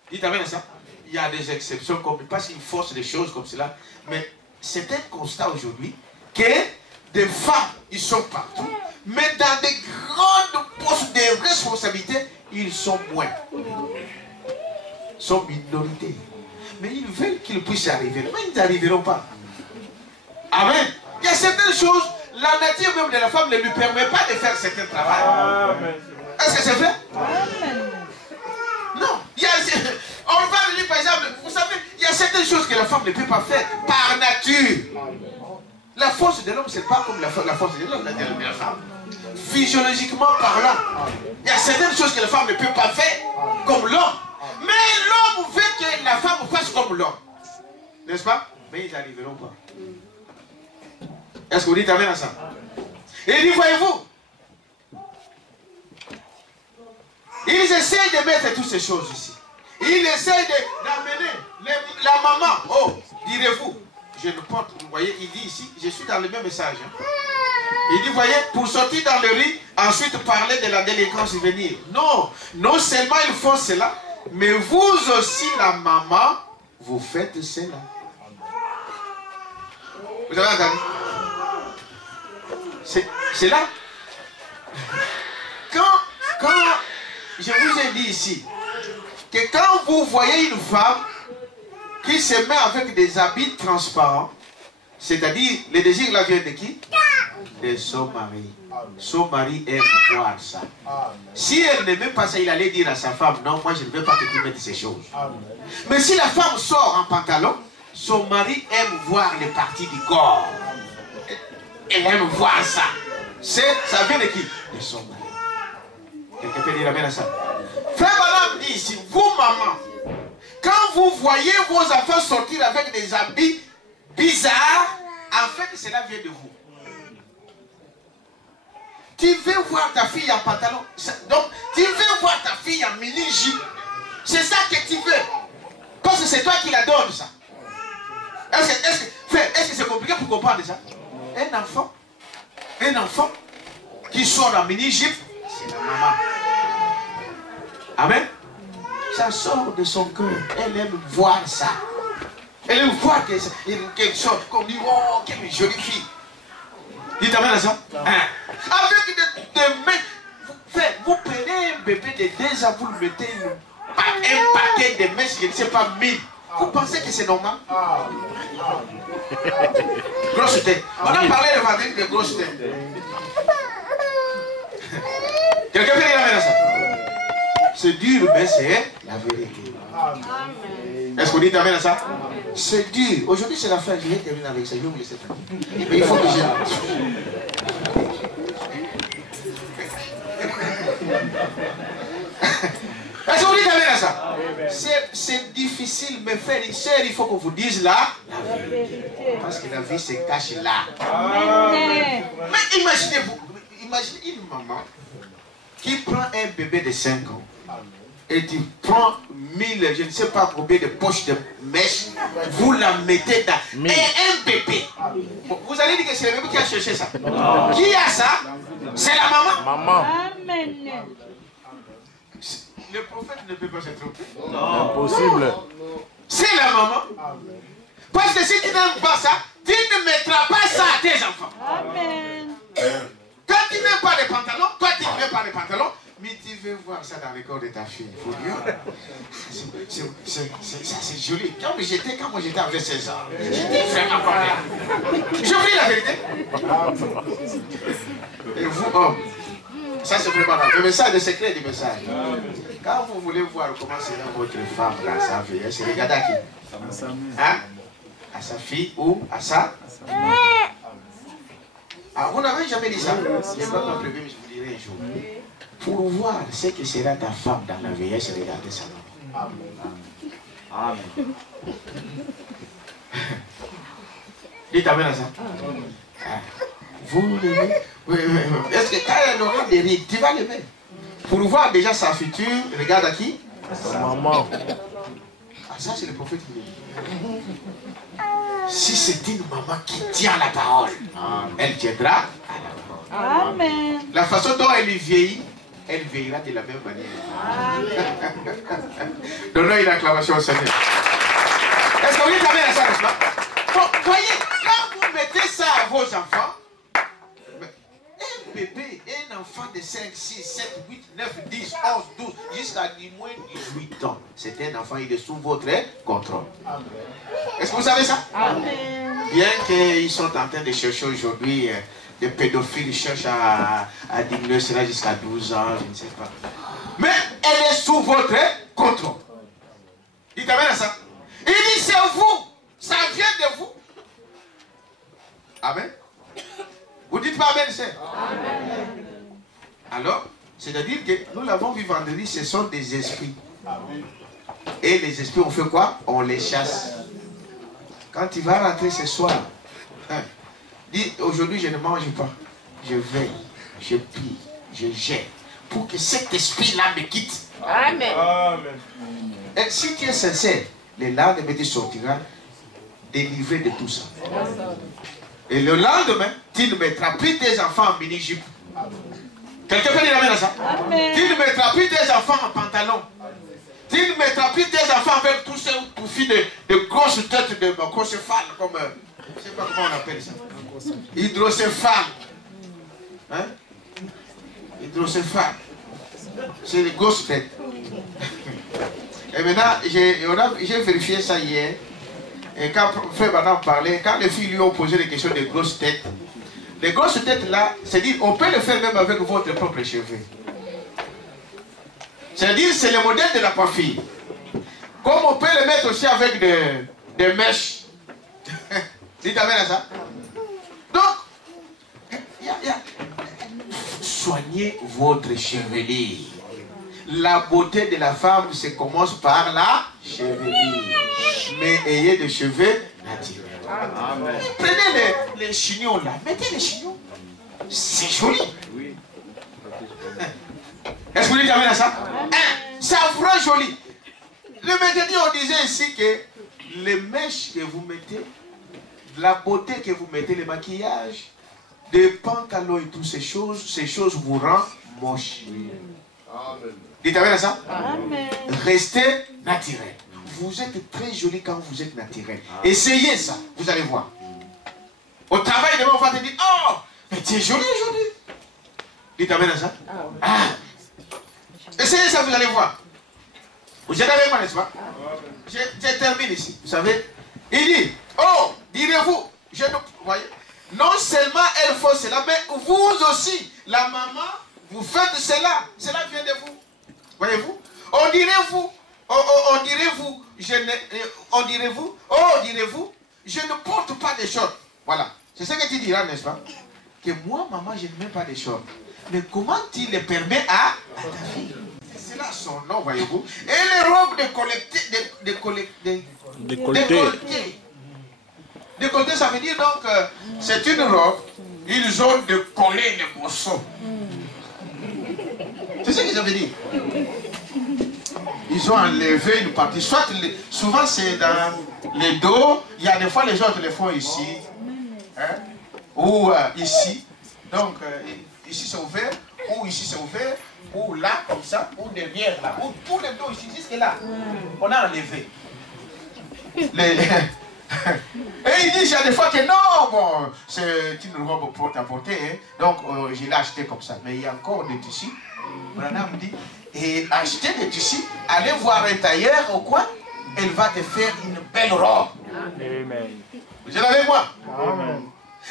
Dites amen à ça. Il y a des exceptions, parce qu'il force des choses comme cela. Mais c'est un constat aujourd'hui que des femmes, ils sont partout. Mais dans des grandes postes de responsabilité, ils sont moins. Ils sont minorités. Mais ils veulent qu'ils puissent arriver. Mais ils n'arriveront pas. Amen. Il y a certaines choses, la nature même de la femme ne lui permet pas de faire certains travaux. Est-ce que c'est vrai? Amen. Non. On va dire par exemple, vous savez, il y a certaines choses que la femme ne peut pas faire par nature. La force de l'homme, ce n'est pas comme la force de l'homme, de la femme. Physiologiquement parlant, il y a certaines choses que la femme ne peut pas faire comme l'homme. Mais l'homme veut que la femme fasse comme l'homme. N'est-ce pas? Mais ils n'arriveront pas. Est-ce que vous dites amen à ça? Et il dit, voyez-vous, ils essayent de mettre toutes ces choses ici. Ils essayent d'amener la maman. Oh, direz-vous, je ne porte, vous voyez, il dit ici, je suis dans le même message. Hein. Il dit, voyez, pour sortir dans le riz, ensuite parler de la délinquance venir. Non, non seulement ils font cela, mais vous aussi, la maman, vous faites cela. Vous avez entendu? C'est là. Quand je vous ai dit ici, que quand vous voyez une femme qui se met avec des habits transparents, c'est-à-dire, le désir là vient de qui? De son mari. Son mari aime voir ça. Si elle n'aimait pas ça, il allait dire à sa femme, non, moi je ne veux pas que tu mettes ces choses. Mais si la femme sort en pantalon, son mari aime voir les parties du corps. Elle aime voir ça. Ça vient de qui? De son mari. Quelqu'un peut dire amen à ça. Frère Balaam dit ici, vous maman, quand vous voyez vos enfants sortir avec des habits bizarres, en fait cela vient de vous. Tu veux voir ta fille en pantalon, donc tu veux voir ta fille en mini-jupe. C'est ça que tu veux. Parce que c'est toi qui la donnes ça. Est-ce que c'est compliqué pour comprendre ça? Un enfant qui sort en mini-jupe, c'est la maman. Amen. Ça sort de son cœur. Elle aime voir ça. Elle aime voir quelque chose comme dit, oh, quelle jolie fille. Dites amen à ça. Hein? Avec des mains. Vous prenez un bébé de 2 ans, vous le mettez un paquet de mèches, je ne sais pas, 1000. Vous pensez que c'est normal? Grosse tête. On a parlé de vendredi de grosse tête. Quelqu'un peut dire amen à ça? C'est dur, mais c'est la vérité. Est-ce qu'on dit amen à ça? C'est dur. Aujourd'hui, c'est la fin. Je vais terminer avec ça. Je vais vous laisser tranquille. Mais il faut que j'ai... Est-ce qu'on dit amen à ça? C'est difficile, mais frères et sœurs, il faut qu'on vous dise là la vérité. Parce que la vie se cache là. Mais imaginez-vous, imaginez une maman qui prend un bébé de 5 ans et tu prends 1000, je ne sais pas combien de poches de mèches, vous la mettez dans un bébé. Vous allez dire que c'est le bébé qui a cherché ça. Qui a ça? C'est la maman. Amen. Le prophète ne peut pas se tromper. Non. Impossible. C'est la maman. Parce que si tu n'aimes pas ça, tu ne mettras pas ça à tes enfants. Amen. Quand tu n'aimes pas les pantalons, toi tu ne veux pas les pantalons, mais tu veux voir ça dans le corps de ta fille. Il faut dire. C'est joli. Quand moi j'étais avec 16 ans, j'étais vraiment pas bien. Je vous dis la vérité. Et vous, hommes, ça c'est vraiment le message, le secret du message. Quand vous voulez voir comment c'est dans votre femme, dans sa vie, c'est regardez à qui? Hein? À sa fille ou à sa? Ah, vous n'avez jamais dit ça? Je ne vais pas prévu, mais je vous dirai un jour. pour voir ce que sera ta femme dans la vieillesse, regardez sa maman. Amen. Amen. Dites amen à ça. Vous l'aimez? Est-ce que quand elle aura des rides, tu vas l'aimer? Pour voir déjà sa future, regarde à qui? Sa maman. Ah, ça c'est le prophète qui le dit. Si c'est une maman qui tient la parole, elle tiendra à la parole. Amen. La façon dont elle vieillit, elle veillera de la même manière. Donnons une acclamation au Seigneur. Est-ce que vous dites amen à ça, n'est-ce pas? Bon, voyez, quand vous mettez ça à vos enfants, un bébé, un enfant de 5, 6, 7, 8, 9, 10, 11, 12, jusqu'à du moins 18 ans, c'est un enfant, il est sous votre contrôle. Est-ce que vous savez ça? Amen. Bien qu'ils sont en train de chercher aujourd'hui, des pédophiles cherchent à diminuer cela jusqu'à 12 ans, je ne sais pas. Mais elle est sous votre contrôle. Il t'amène à ça. Il dit c'est vous, ça vient de vous. Amen. Vous dites pas amen, c'est? Amen. Alors, c'est-à-dire que nous l'avons vu vendredi, ce sont des esprits. Amen. Et les esprits, on fait quoi? On les chasse. Quand tu vas rentrer ce soir, dis aujourd'hui je ne mange pas. Je veille, je prie, je gère. Pour que cet esprit-là me quitte. Amen. Amen. Et si tu es sincère, le lendemain tu sortiras délivré de tout ça. Amen. Et le lendemain, tu ne mettras plus tes enfants en mini-jupe. Quelqu'un peut dire amen à ça? Amen. Tu ne mettras plus tes enfants en pantalon. Tu ne mettras plus tes enfants avec tous ces touffis de grosses têtes de microcéphales, comme, je ne sais pas comment on appelle ça. Hydrocéphale. Hein? Hydrocéphale. C'est les grosses têtes. Et maintenant, j'ai vérifié ça hier. Et quand Frère Madame parlait, quand les filles lui ont posé des questions de grosses têtes, les grosses têtes là, c'est-à-dire, on peut le faire même avec votre propre cheveux. C'est-à-dire, c'est le modèle de la coiffure. Comme on peut le mettre aussi avec des mèches. Dites amen à ça. Donc, soignez votre chevelure. La beauté de la femme se commence par la chevelure. Mais ayez des cheveux naturels. Amen. Prenez les chignons là, mettez les chignons. C'est joli. Oui. Est-ce que vous dites amen à ça? Ça vous rend joli. Le mercredi, on disait ici que les mèches que vous mettez, la beauté que vous mettez, le maquillage, des pantalons et toutes ces choses vous rendent moche. Amen. Dites amen à ça? Amen. Restez naturel. Vous êtes très joli quand vous êtes naturel. Essayez ça, vous allez voir. Au travail, demain, on va te dire, oh, mais tu es joli aujourd'hui. Dites amen à ça. Ah. Essayez ça, vous allez voir. Vous êtes avec moi, n'est-ce pas? Je termine ici. Vous savez, il dit, oh, direz-vous, voyez, non seulement elle fait cela, mais vous aussi, la maman, vous faites cela. Cela vient de vous. Voyez-vous? On dirait vous, on dirait vous, je ne porte pas de shorts. Voilà. C'est ce que tu diras, n'est-ce pas? Que moi, maman, je ne mets pas de shorts. Mais comment tu le permets à ta fille? C'est là son nom, voyez-vous. Et les robes décolleté, ça veut dire donc, c'est une robe, ils ont décollé les morceaux. C'est ce que ça veut dire. Ils ont enlevé une partie. Soit souvent c'est dans les dos. Il y a des fois les autres les font ici. Hein, ou ici. Donc ici c'est ouvert. Ou ici c'est ouvert. Ou là comme ça. Ou derrière là. Ou tous les dos ici. Jusque là. On a enlevé. Et il dit, il y a des fois que non, bon, c'est une robe pour t'apporter. Hein. Donc je l'ai acheté comme ça. Mais il y a encore des tissus. Madame me dit, et acheter des tissus, allez voir un tailleur au coin, elle va te faire une belle robe. Amen. Vous êtes avec moi? Amen.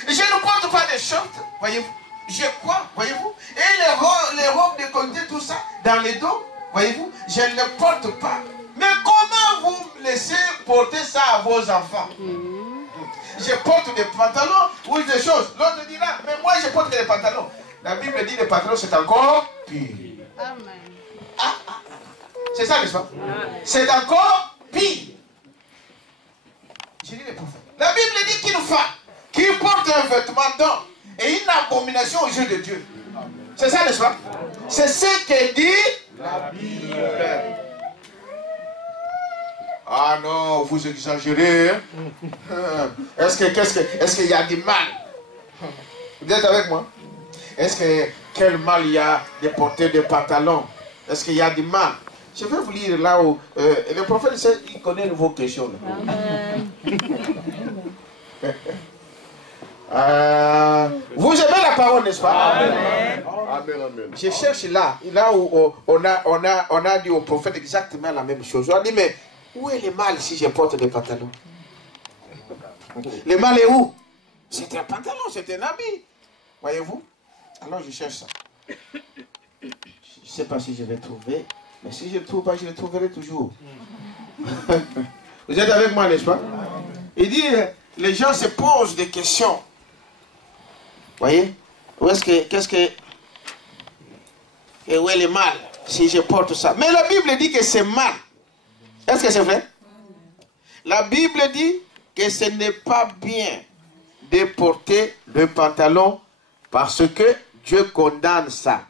Je ne porte pas de shorts, voyez-vous. Je crois, voyez-vous. Et les robes de côté, tout ça, dans les dos, voyez-vous, je ne porte pas. Mais comment vous laissez porter ça à vos enfants? Je porte des pantalons ou des choses. L'autre dira, mais moi je porte des pantalons. La Bible dit les pantalons c'est encore pire. C'est ça, n'est-ce pas? C'est encore pire. Je dis les prophètes. La Bible dit qu'une femme qui porte un vêtement d'homme est une abomination aux yeux de Dieu. C'est ça, n'est-ce pas? C'est ce que dit la Bible. Ah non, vous exagérez. Hein? Est-ce qu'il y a du mal? Vous êtes avec moi? Quel mal il y a de porter des pantalons? Est-ce qu'il y a du mal? Je vais vous lire là où le prophète, il connaît vos questions. Vous aimez la parole, n'est-ce pas? Amen. Amen. Je cherche là où on a dit au prophète exactement la même chose. On a dit, mais où est le mal si je porte des pantalons? Le mal est où? C'est un pantalon, c'est un habit. Voyez-vous? Alors je cherche ça. Je ne sais pas si je vais trouver, mais si je ne trouve pas, je le trouverai toujours. Vous êtes avec moi, n'est-ce pas? Il dit, les gens se posent des questions. Voyez? Où est-ce que... Et où est le mal si je porte ça? Mais la Bible dit que c'est mal. Est-ce que c'est vrai? La Bible dit que ce n'est pas bien de porter le pantalon parce que Dieu condamne ça.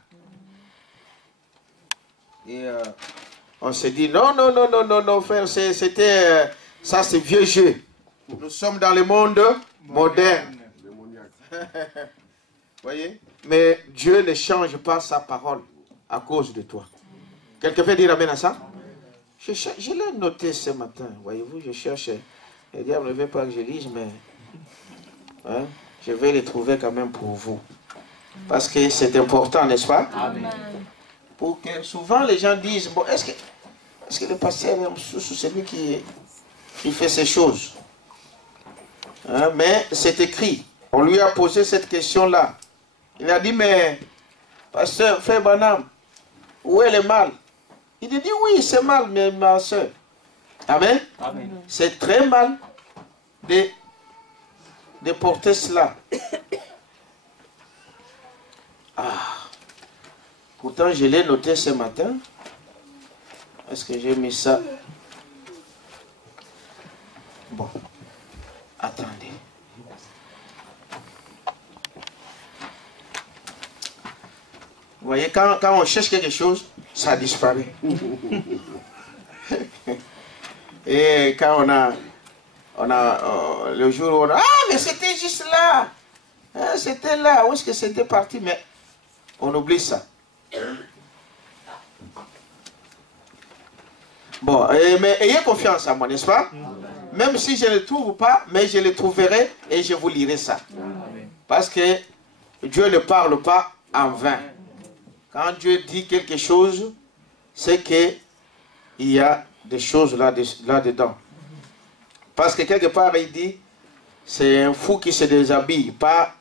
Et on se dit non, frère, c'était ça, c'est vieux jeu. Nous sommes dans le monde moderne. Voyez? Mais Dieu ne change pas sa parole à cause de toi. Quelqu'un peut dire amen à ça? Je l'ai noté ce matin, voyez-vous, je cherche. Le diable ne veut pas que je lise, mais hein, je vais les trouver quand même pour vous. Parce que c'est important, n'est-ce pas? Amen. Pour que souvent les gens disent, bon, est-ce que le pasteur est celui qui fait ces choses? Hein, mais c'est écrit. On lui a posé cette question-là. Il a dit, mais, pasteur, frère Branham, où est le mal? Il dit, oui, c'est mal, mais ma soeur. Amen. Amen. C'est très mal de porter cela. Pourtant, je l'ai noté ce matin. Est-ce que j'ai mis ça? Bon. Attendez. Vous voyez, quand on cherche quelque chose, ça disparaît. Et quand on a le jour où on a... Ah, mais c'était juste là. Hein, c'était là. Où est-ce que c'était parti? Mais on oublie ça. Bon, mais ayez confiance en moi, n'est-ce pas? Même si je ne le trouve pas, mais je le trouverai et je vous lirai ça. Parce que Dieu ne parle pas en vain. Quand Dieu dit quelque chose, c'est qu'il y a des choses là-dedans. Parce que quelque part, il dit, c'est un fou qui se déshabille, pas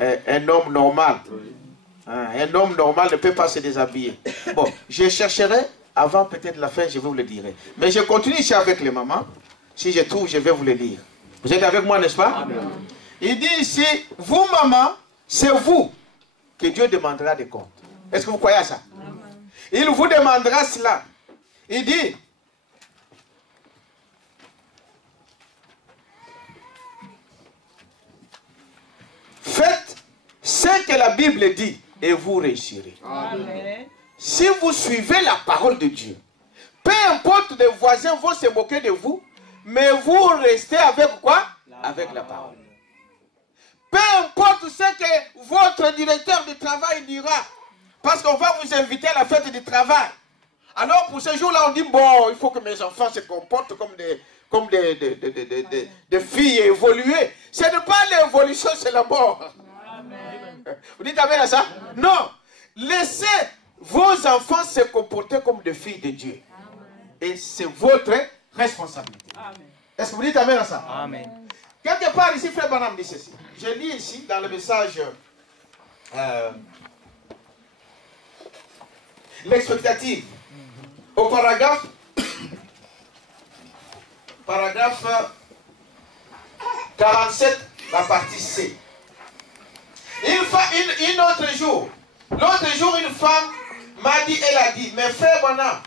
un homme normal. Un homme normal ne peut pas se déshabiller. Bon, je chercherai, avant peut-être la fin, je vous le dirai. Mais je continue ici avec les mamans. Si je trouve, je vais vous le lire. Vous êtes avec moi, n'est-ce pas? Amen. Il dit ici, vous maman, c'est vous que Dieu demandera des comptes. Est-ce que vous croyez à ça? Amen. Il vous demandera cela. Il dit, faites ce que la Bible dit et vous réussirez. Amen. Si vous suivez la parole de Dieu, peu importe les voisins vont se moquer de vous, mais vous restez avec quoi? Avec la parole. Peu importe ce que votre directeur du travail dira, parce qu'on va vous inviter à la fête du travail. Alors pour ce jour-là, on dit, bon, il faut que mes enfants se comportent comme des filles évoluées. Ce n'est pas l'évolution, c'est la mort. Amen. Vous dites amen à ça? Non. Laissez vos enfants se comporter comme des filles de Dieu. Amen. Et c'est votre responsabilité. Est-ce que vous dites amen à ça? Amen. Quelque part ici, frère Branham dit ceci. Je lis ici dans le message l'expectative. Au paragraphe 47, la partie C. Une autre jour, l'autre jour, une femme m'a dit, elle a dit, mais frère Branham,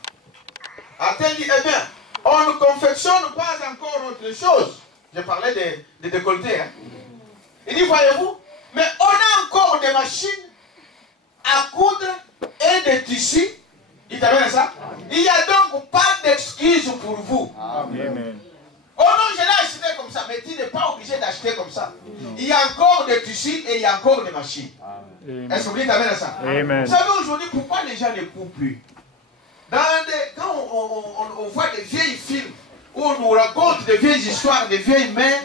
a-t-elle dit, eh bien, on ne confectionne pas encore autre chose. Je parlais de décolleté. Hein. Il dit, voyez-vous, mais on a encore des machines à coudre et des tissus. Il t'amène ça? Il n'y a donc pas d'excuse pour vous. Amen. Oh non, je l'ai acheté comme ça, mais tu n'es pas obligé d'acheter comme ça. Non. Il y a encore des tissus et il y a encore des machines. Est-ce que vous t'amène ça? Amen. Vous savez aujourd'hui pourquoi les gens ne coupent plus? Quand on voit des vieilles films où on nous raconte des vieilles histoires, des vieilles mères,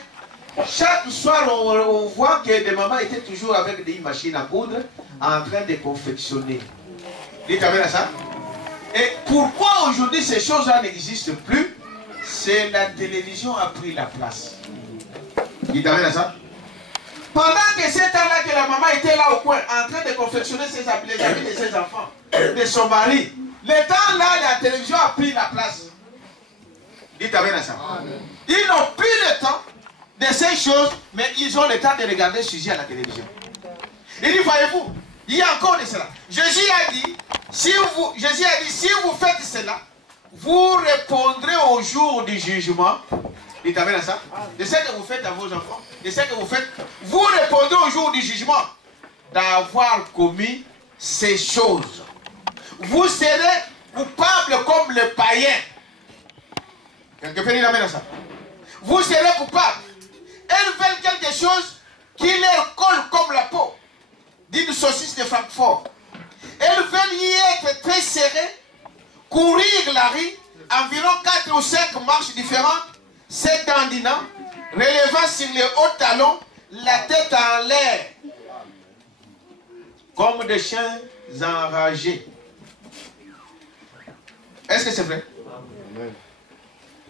chaque soir on voit que des mamans étaient toujours avec des machines à coudre en train de confectionner. Vous t'amène ça? Et pourquoi aujourd'hui ces choses-là n'existent plus? C'est la télévision a pris la place. Il t'amène ça? Pendant que c'est temps-là que la maman était là au coin, en train de confectionner ses habits, les habits de ses enfants, de son mari, le temps-là, la télévision a pris la place. Il t'amène ça? Ils n'ont plus le temps de ces choses, mais ils ont le temps de regarder Suzy à la télévision. Il dit, voyez-vous, il y a encore de cela. Jésus a dit, si vous faites cela, vous répondrez au jour du jugement. Il t'amène à ça? De ce que vous faites à vos enfants, de ce que vous faites, vous répondrez au jour du jugement d'avoir commis ces choses. Vous serez coupable comme le païen. Quelqu'un il amène à ça? Vous serez coupable. Elles veulent quelque chose qui leur colle comme la peau d'une saucisse de Francfort. Elles veulent y être très serrées, courir la rue, environ 4 ou 5 marches différentes, se dandinant, relevant sur les hauts talons, la tête en l'air, comme des chiens enragés. Est-ce que c'est vrai?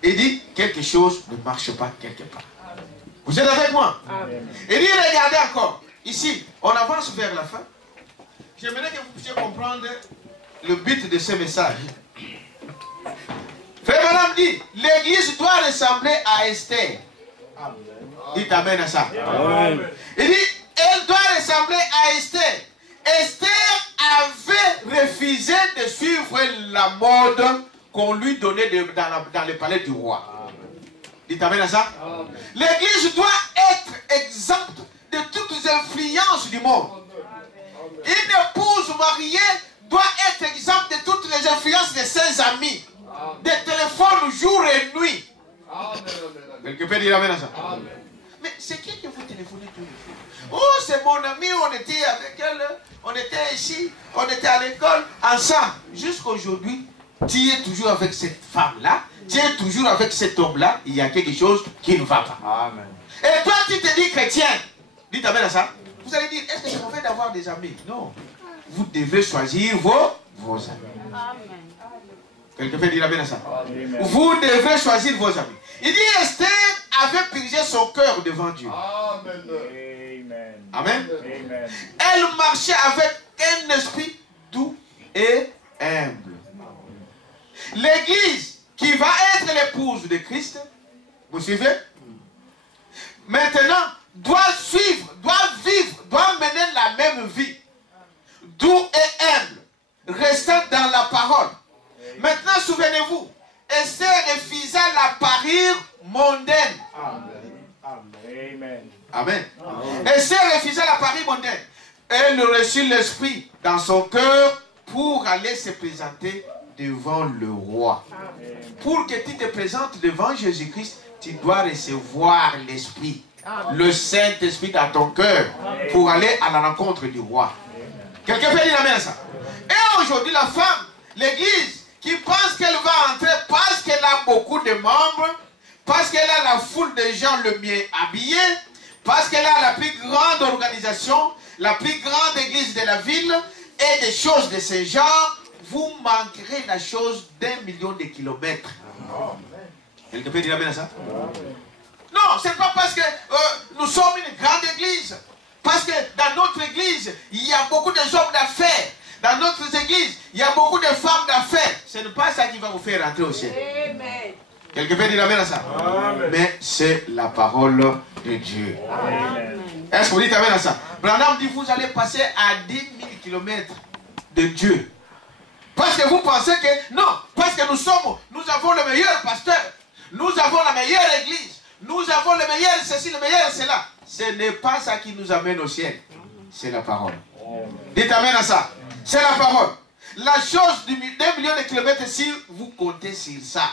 Il dit, quelque chose ne marche pas quelque part. Vous êtes avec moi? Il dit, regardez encore. Ici, on avance vers la fin. J'aimerais que vous puissiez comprendre le but de ce message. Frère Branham dit, l'église doit ressembler à Esther. Il t'amène à ça. Amen. Il dit, elle doit ressembler à Esther. Esther avait refusé de suivre la mode qu'on lui donnait dans le palais du roi. Il t'amène à ça. L'église doit être exempte de toutes les influences du monde. Une épouse mariée doit être exempte de toutes les influences de ses amis, des téléphones jour et nuit. Quelqu'un peut dire amen à ça? Mais c'est qui que vous téléphonez tous les jours? Oh, c'est mon ami, on était avec elle, on était ici, on était à l'école, ensemble. Jusqu'à aujourd'hui, tu es toujours avec cette femme-là, tu es toujours avec cet homme-là, il y a quelque chose qui ne va pas. Amen. Et toi, tu te dis chrétien. Dites amen à ça. Vous allez dire, est-ce que c'est mauvais d'avoir des amis? Non. Vous devez choisir vos amis. Amen. Quelqu'un peut dire amen à ça? Amen. Vous devez choisir vos amis. Il dit, Esther avait purgé son cœur devant Dieu. Amen. Amen. Amen. Elle marchait avec un esprit doux et humble. L'église qui va être l'épouse de Christ, vous suivez? Maintenant, doit suivre, doit vivre, doit mener la même vie. Doux et humble, restant dans la parole. Maintenant, souvenez-vous, Esther refusa la parure mondaine. Amen. Amen. Esther refusa la parure mondaine. Elle reçut l'esprit dans son cœur pour aller se présenter devant le roi. Amen. Pour que tu te présentes devant Jésus-Christ, tu dois recevoir l'esprit, le Saint-Esprit dans ton cœur pour aller à la rencontre du roi. Quelqu'un peut dire amen à ça? Et aujourd'hui, la femme, l'église, qui pense qu'elle va entrer parce qu'elle a beaucoup de membres, parce qu'elle a la foule de gens le mieux habillés, parce qu'elle a la plus grande organisation, la plus grande église de la ville, et des choses de ce genre, vous manquerez la chose d'1 million de kilomètres. Quelqu'un peut dire amen à ça? Non, ce n'est pas parce que nous sommes une grande église. Parce que dans notre église, il y a beaucoup de hommes d'affaires. Dans notre église, il y a beaucoup de femmes d'affaires. Ce n'est pas ça qui va vous faire rentrer au ciel. Amen. Quelqu'un peut dire amen à ça? Amen. Mais c'est la parole de Dieu. Est-ce que vous dites amen à ça? Branham dit, vous allez passer à 10 000 km de Dieu. Parce que vous pensez que, non, parce que nous avons le meilleur pasteur, nous avons la meilleure église, nous avons le meilleur ceci, le meilleur cela. Ce n'est pas ça qui nous amène au ciel, c'est la parole. Dites amen à ça. C'est la parole. La chose d'un million de kilomètres, si vous comptez sur ça.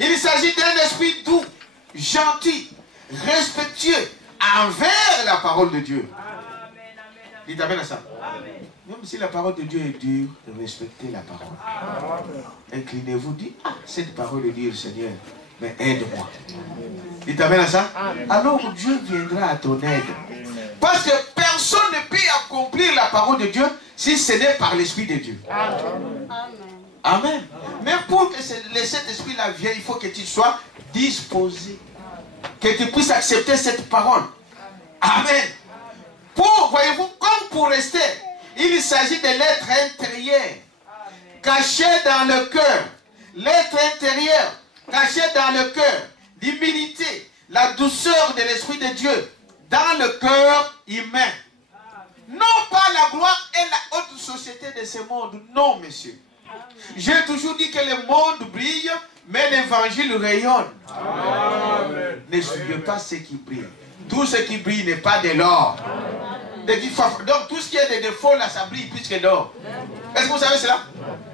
Il s'agit d'un esprit doux, gentil, respectueux envers la parole de Dieu. Dites amen à ça. Même si la parole de Dieu est dure, respectez la parole. Inclinez-vous, dites, ah, cette parole est dure, Seigneur, mais aide-moi. Dites amen à ça. Alors Dieu viendra à ton aide. Parce que personne ne peut accomplir la parole de Dieu si ce n'est par l'Esprit de Dieu. Amen. Amen. Mais pour que cet esprit-là vienne, il faut que tu sois disposé. Que tu puisses accepter cette parole. Amen. Voyez-vous, comme pour rester, il s'agit de l'être intérieur, caché dans le cœur. L'être intérieur, caché dans le cœur. L'humilité, la douceur de l'Esprit de Dieu dans le cœur humain. Non pas la gloire et la haute société de ce monde. Non, monsieur. J'ai toujours dit que le monde brille, mais l'évangile rayonne. Amen. Ne suivez pas ce qui brille. Tout ce qui brille n'est pas de l'or. Donc tout ce qui est de défaut là, ça brille plus que d'or. Est-ce que vous savez cela?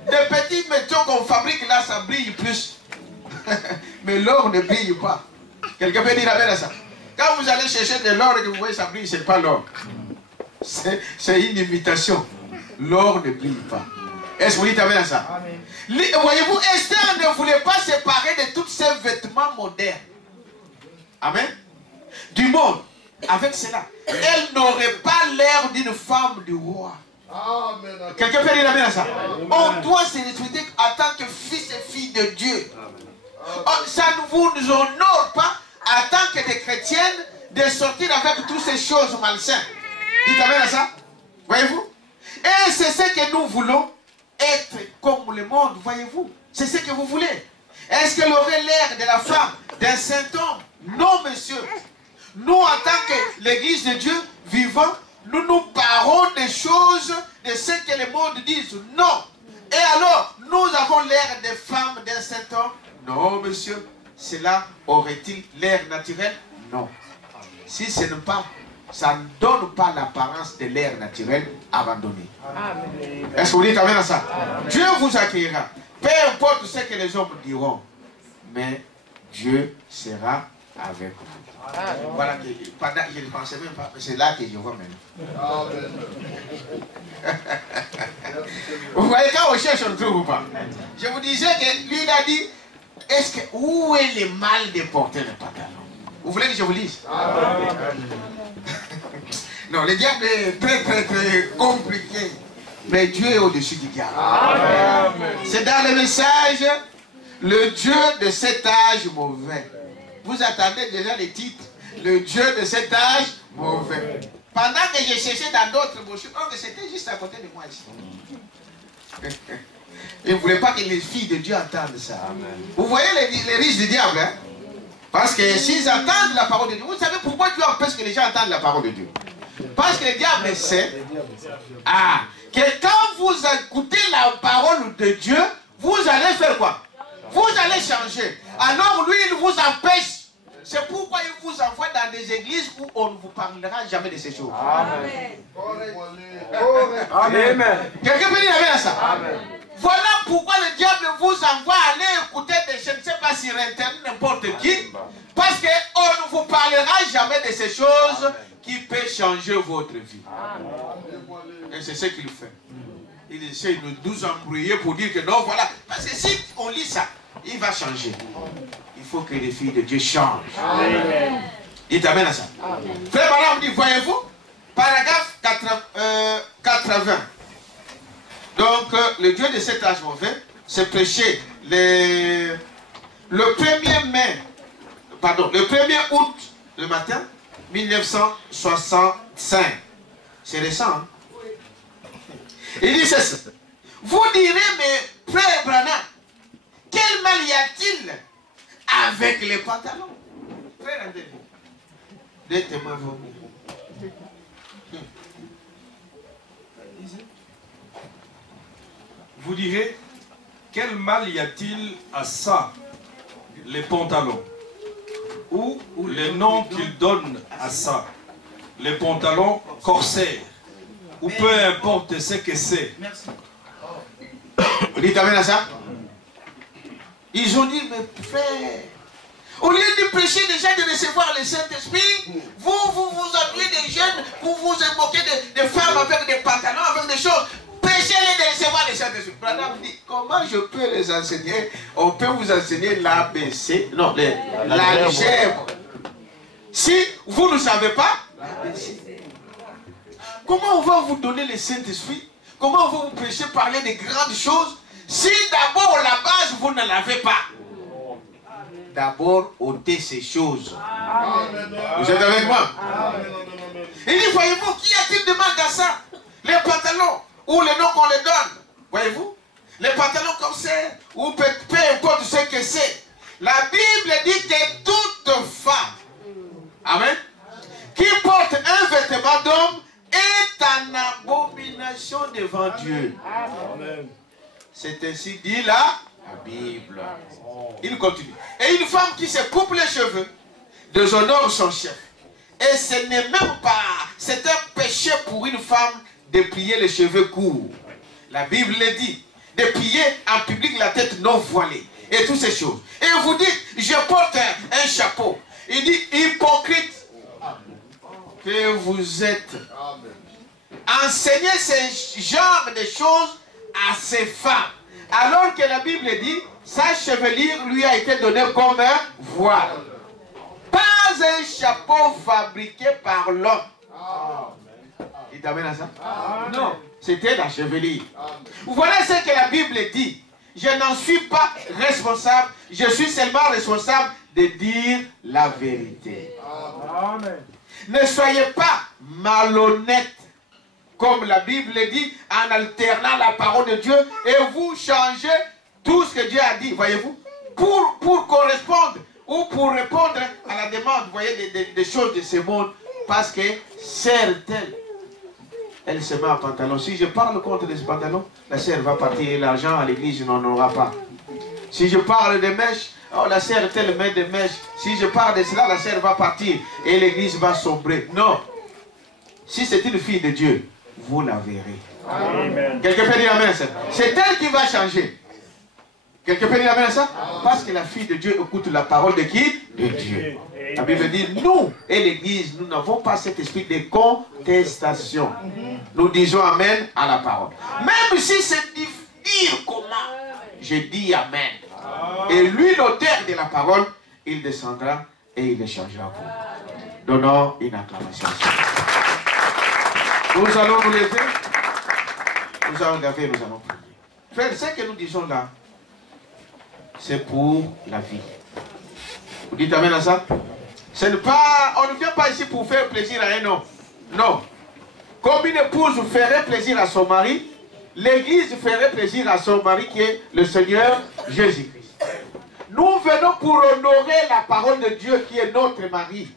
Des petits métaux qu'on fabrique là, ça brille plus. Mais l'or ne brille pas. Quelqu'un peut dire avec ça. Quand vous allez chercher de l'or et que vous voyez ça brille, ce n'est pas l'or. C'est une imitation. L'or ne brille pas. Est-ce que vous dites amen à ça? Voyez-vous, Esther ne voulait pas se séparer de tous ces vêtements modernes. Amen. Du monde. Avec cela, elle n'aurait pas l'air d'une femme du roi. Quelqu'un peut dire amen à ça? On doit se respecter en tant que fils et fille de Dieu. Ça ne vous honore pas en tant que des chrétiennes de sortir avec toutes ces choses malsaines. Dites amen à ça? Voyez-vous? Et c'est ce que nous voulons, être comme le monde, voyez-vous? C'est ce que vous voulez. Est-ce qu'elle aurait l'air de la femme, d'un saint homme? Non, monsieur. Nous, en tant que l'église de Dieu vivant, nous nous parlons des choses, de ce que le monde dit. Non. Et alors, nous avons l'air des femmes, d'un saint homme? Non, monsieur. Cela aurait-il l'air naturel? Non. Si ce n'est pas, ça ne donne pas l'apparence de l'air naturel abandonné. Est-ce que vous dites amen à ça? Amen. Dieu vous accueillera. Peu importe ce que les hommes diront. Mais Dieu sera avec vous. Amen. Voilà, pendant que je ne pensais même pas, c'est là que je vois maintenant. Vous voyez, quand on cherche, on ne trouve pas. Je vous disais que lui, il a dit, est-ce que, où est le mal de porter le pantalon? Vous voulez que je vous lise? Non, le diable est très compliqué. Mais Dieu est au-dessus du diable. C'est dans le message, le Dieu de cet âge mauvais. Vous attendez déjà les titres. Le Dieu de cet âge mauvais. Pendant que j'ai cherché dans d'autres brochures, c'était juste à côté de moi ici. Il ne voulait pas que les filles de Dieu entendent ça. Vous voyez les riches du diable, hein? Parce que s'ils entendent la parole de Dieu, vous savez pourquoi Dieu empêche que les gens entendent la parole de Dieu? Parce que le diable sait que quand vous écoutez la parole de Dieu, vous allez faire quoi? Vous allez changer. Alors lui, il vous empêche. C'est pourquoi il vous envoie dans des églises où on ne vous parlera jamais de ces choses. Amen. Amen. Quelqu'un peut dire amen à ça? Amen. Voilà pourquoi le diable vous envoie aller écouter des, je ne sais pas sur internet, n'importe qui. Parce qu'on ne vous parlera jamais de ces choses qui peuvent changer votre vie. Et c'est ce qu'il fait. Il essaie de nous embrouiller pour dire que non, voilà. Parce que si on lit ça, il va changer. Il faut que les filles de Dieu changent. Amen. Dites amen à ça. Amen. Frère Branham dit, voyez-vous, paragraphe 80. Donc, le Dieu de cet âge mauvais, c'est prêché le 1er mai, pardon, le 1er août, le matin, 1965. C'est récent, hein? Il dit ceci. Vous direz, mais frère Branham, quel mal y a-t-il avec les pantalons? Frère André, dites-moi vous. Vous vous direz, quel mal y a-t-il à ça, les pantalons? Ou le nom qu'ils donnent à ça, les pantalons corsaires, ou peu importe ce que c'est. Merci. Vous dites amen à ça? Ils ont dit, mais frère, au lieu de prêcher déjà de recevoir le Saint-Esprit, vous appelez des jeunes, vous vous moquez des femmes avec des pantalons, avec des choses. Prêchez-les de recevoir le Saint-Esprit. Branham dit, comment je peux les enseigner? On peut vous enseigner l'ABC, non, l'algèbre. Si vous ne savez pas, l'ABC. Comment on va vous donner le Saint-Esprit? Comment on va vous prêcher, parler de grandes choses, si d'abord la base, vous ne l'avez pas? D'abord, ôtez ces choses. Amen. Vous êtes avec moi? Amen. Il dit, voyez-vous, qui a-t-il de mal dans ça? Les pantalons, ou les noms qu'on les donne. Voyez-vous? Les pantalons corsaires, ou peu importe ce que c'est. La Bible dit que toute femme, amen, qui porte un vêtement d'homme est en abomination devant Dieu. Amen. C'est ainsi dit là, la Bible. Il continue. Et une femme qui se coupe les cheveux déshonore son chef. Et ce n'est même pas, c'est un péché pour une femme de plier les cheveux courts. La Bible le dit, de plier en public la tête non voilée. Et toutes ces choses. Et vous dites, je porte un chapeau. Il dit, hypocrite que vous êtes. Enseignez ce genre de choses à ces femmes. Alors que la Bible dit, sa chevelure lui a été donnée comme un voile. Pas un chapeau fabriqué par l'homme. Il t'amène à ça? Non, c'était la chevelure. Voilà ce que la Bible dit. Je n'en suis pas responsable. Je suis seulement responsable de dire la vérité. Amen. Ne soyez pas malhonnêtes, comme la Bible dit, en alternant la parole de Dieu, et vous changez tout ce que Dieu a dit, voyez-vous, pour correspondre ou pour répondre à la demande, vous voyez, des choses de ce monde, parce que certaines, elle se met en pantalon. Si je parle contre les pantalons, la sœur va partir et l'argent à l'église, je n'en aura pas. Si je parle de mèches, oh, la sœur telle met des mèches. Si je parle de cela, la sœur va partir et l'église va sombrer. Non. Si c'est une fille de Dieu, vous la verrez. Amen. Quelqu'un peut dire amen à ça? C'est elle qui va changer. Quelqu'un peut dire amen à ça? Parce que la fille de Dieu écoute la parole de qui? De Dieu. La Bible dit, nous et l'église, nous n'avons pas cet esprit de contestation. Nous disons amen à la parole. Même si c'est difficile comment, je dis amen. Et lui, l'auteur de la parole, il descendra et il échangera vous. Donnons une acclamation. Nous allons nous lever. Nous allons lever, nous allons prier. Frère, ce que nous disons là, c'est pour la vie. Vous dites amen à ça? Ce n'est pas, on ne vient pas ici pour faire plaisir à un homme. Non. Comme une épouse ferait plaisir à son mari, l'église ferait plaisir à son mari qui est le Seigneur Jésus-Christ. Nous venons pour honorer la parole de Dieu qui est notre mari.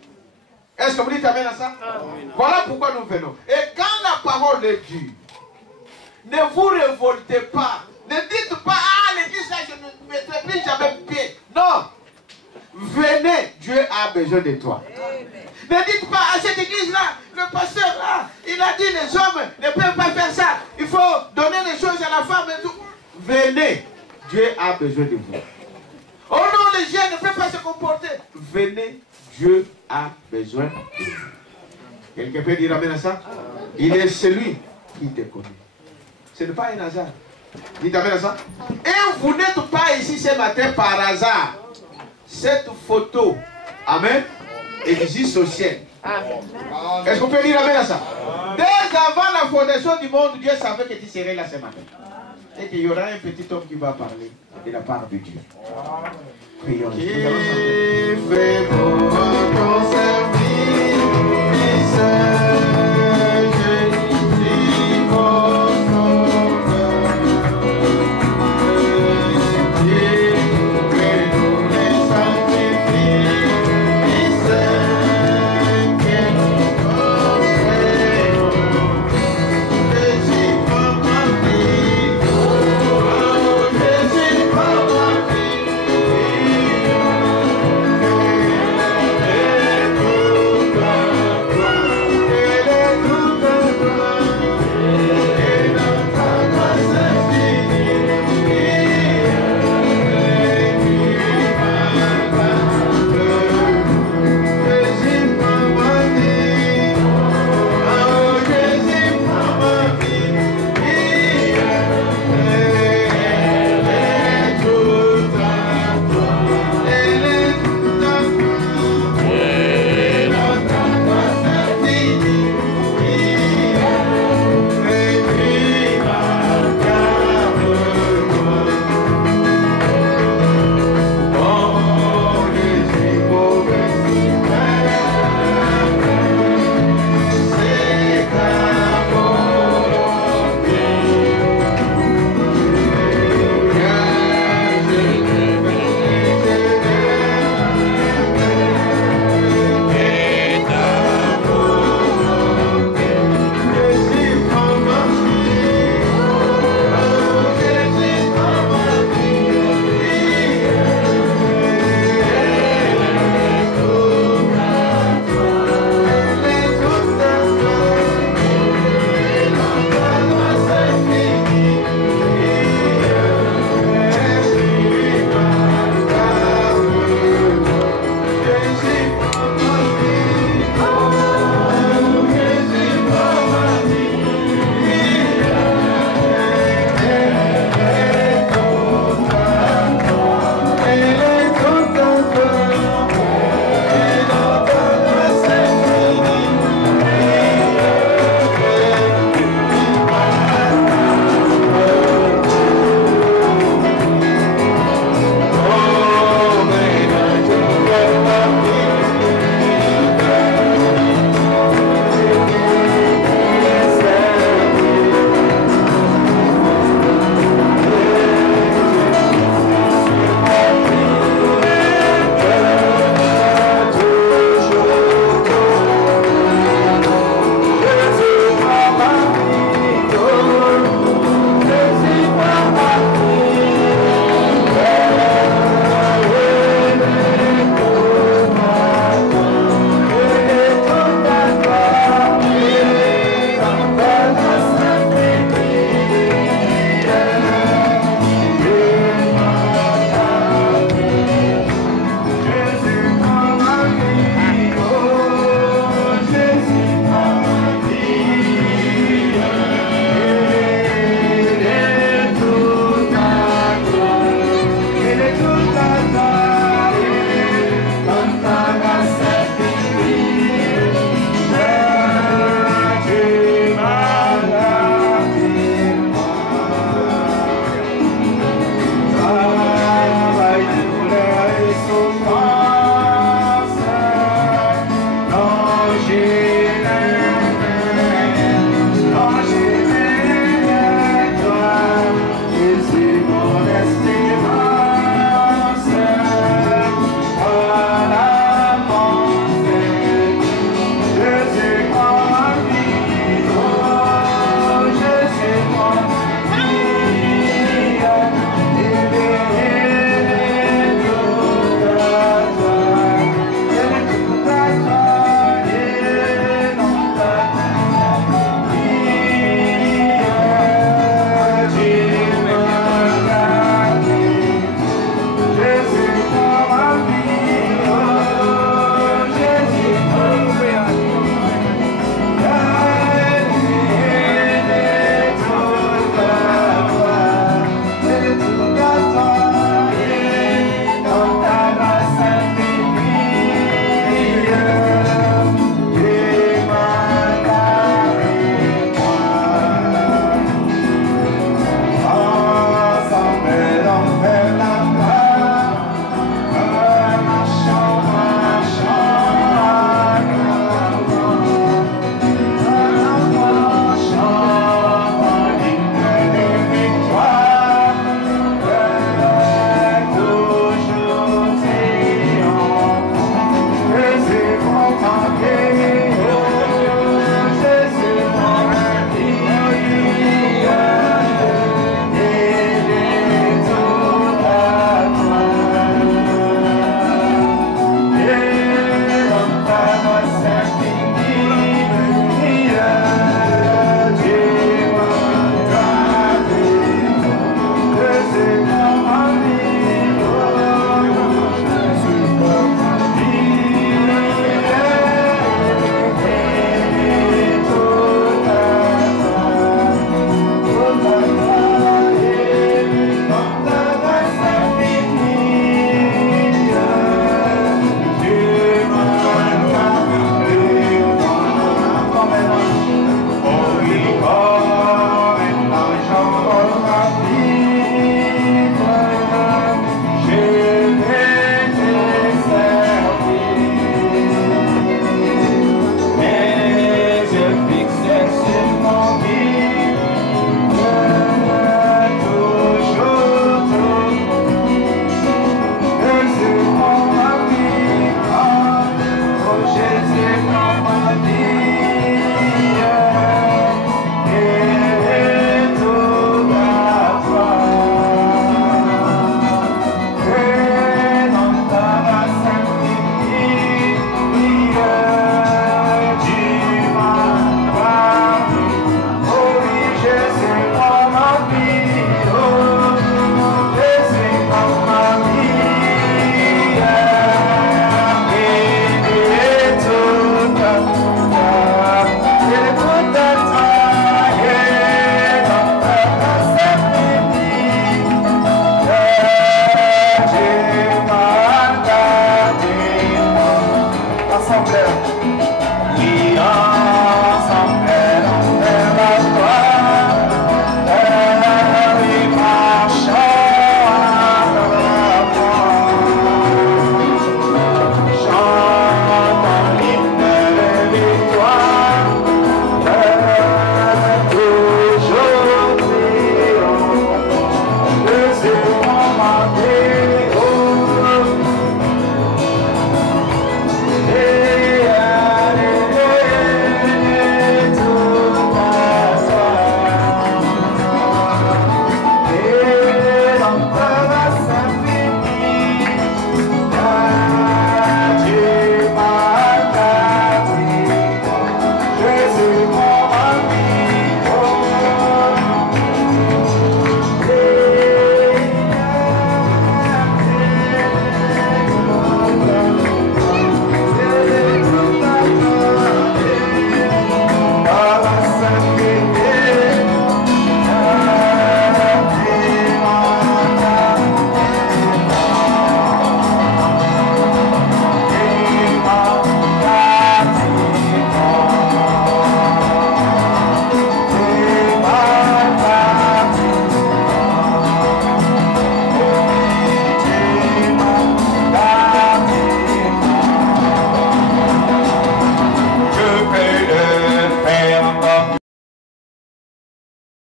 Est-ce que vous dites amen à ça? Amen. Voilà pourquoi nous venons. Et quand la parole est dure, ne vous révoltez pas. Ne dites pas, ah, l'église là, je ne mettrai plus jamais pied. Non. Venez, Dieu a besoin de toi. Amen. Ne dites pas, à cette église-là, le pasteur là, il a dit les hommes ne peuvent pas faire ça. Il faut donner les choses à la femme et tout. Venez, Dieu a besoin de vous. Oh non, les jeunes ne peuvent pas se comporter. Venez, Dieu a besoin de vous. Quelqu'un peut dire amen à ça? Il est celui qui te connaît. Ce n'est pas un hasard. Dites amen à ça. Et vous n'êtes pas ici ce matin par hasard. Cette photo, amen, existe au ciel. Est-ce qu'on peut dire amen à ça? Dès avant la fondation du monde, Dieu savait que tu serais là ce matin. Et qu'il y aura un petit homme qui va parler de la part de Dieu. Prions. Qui fait pour ton service,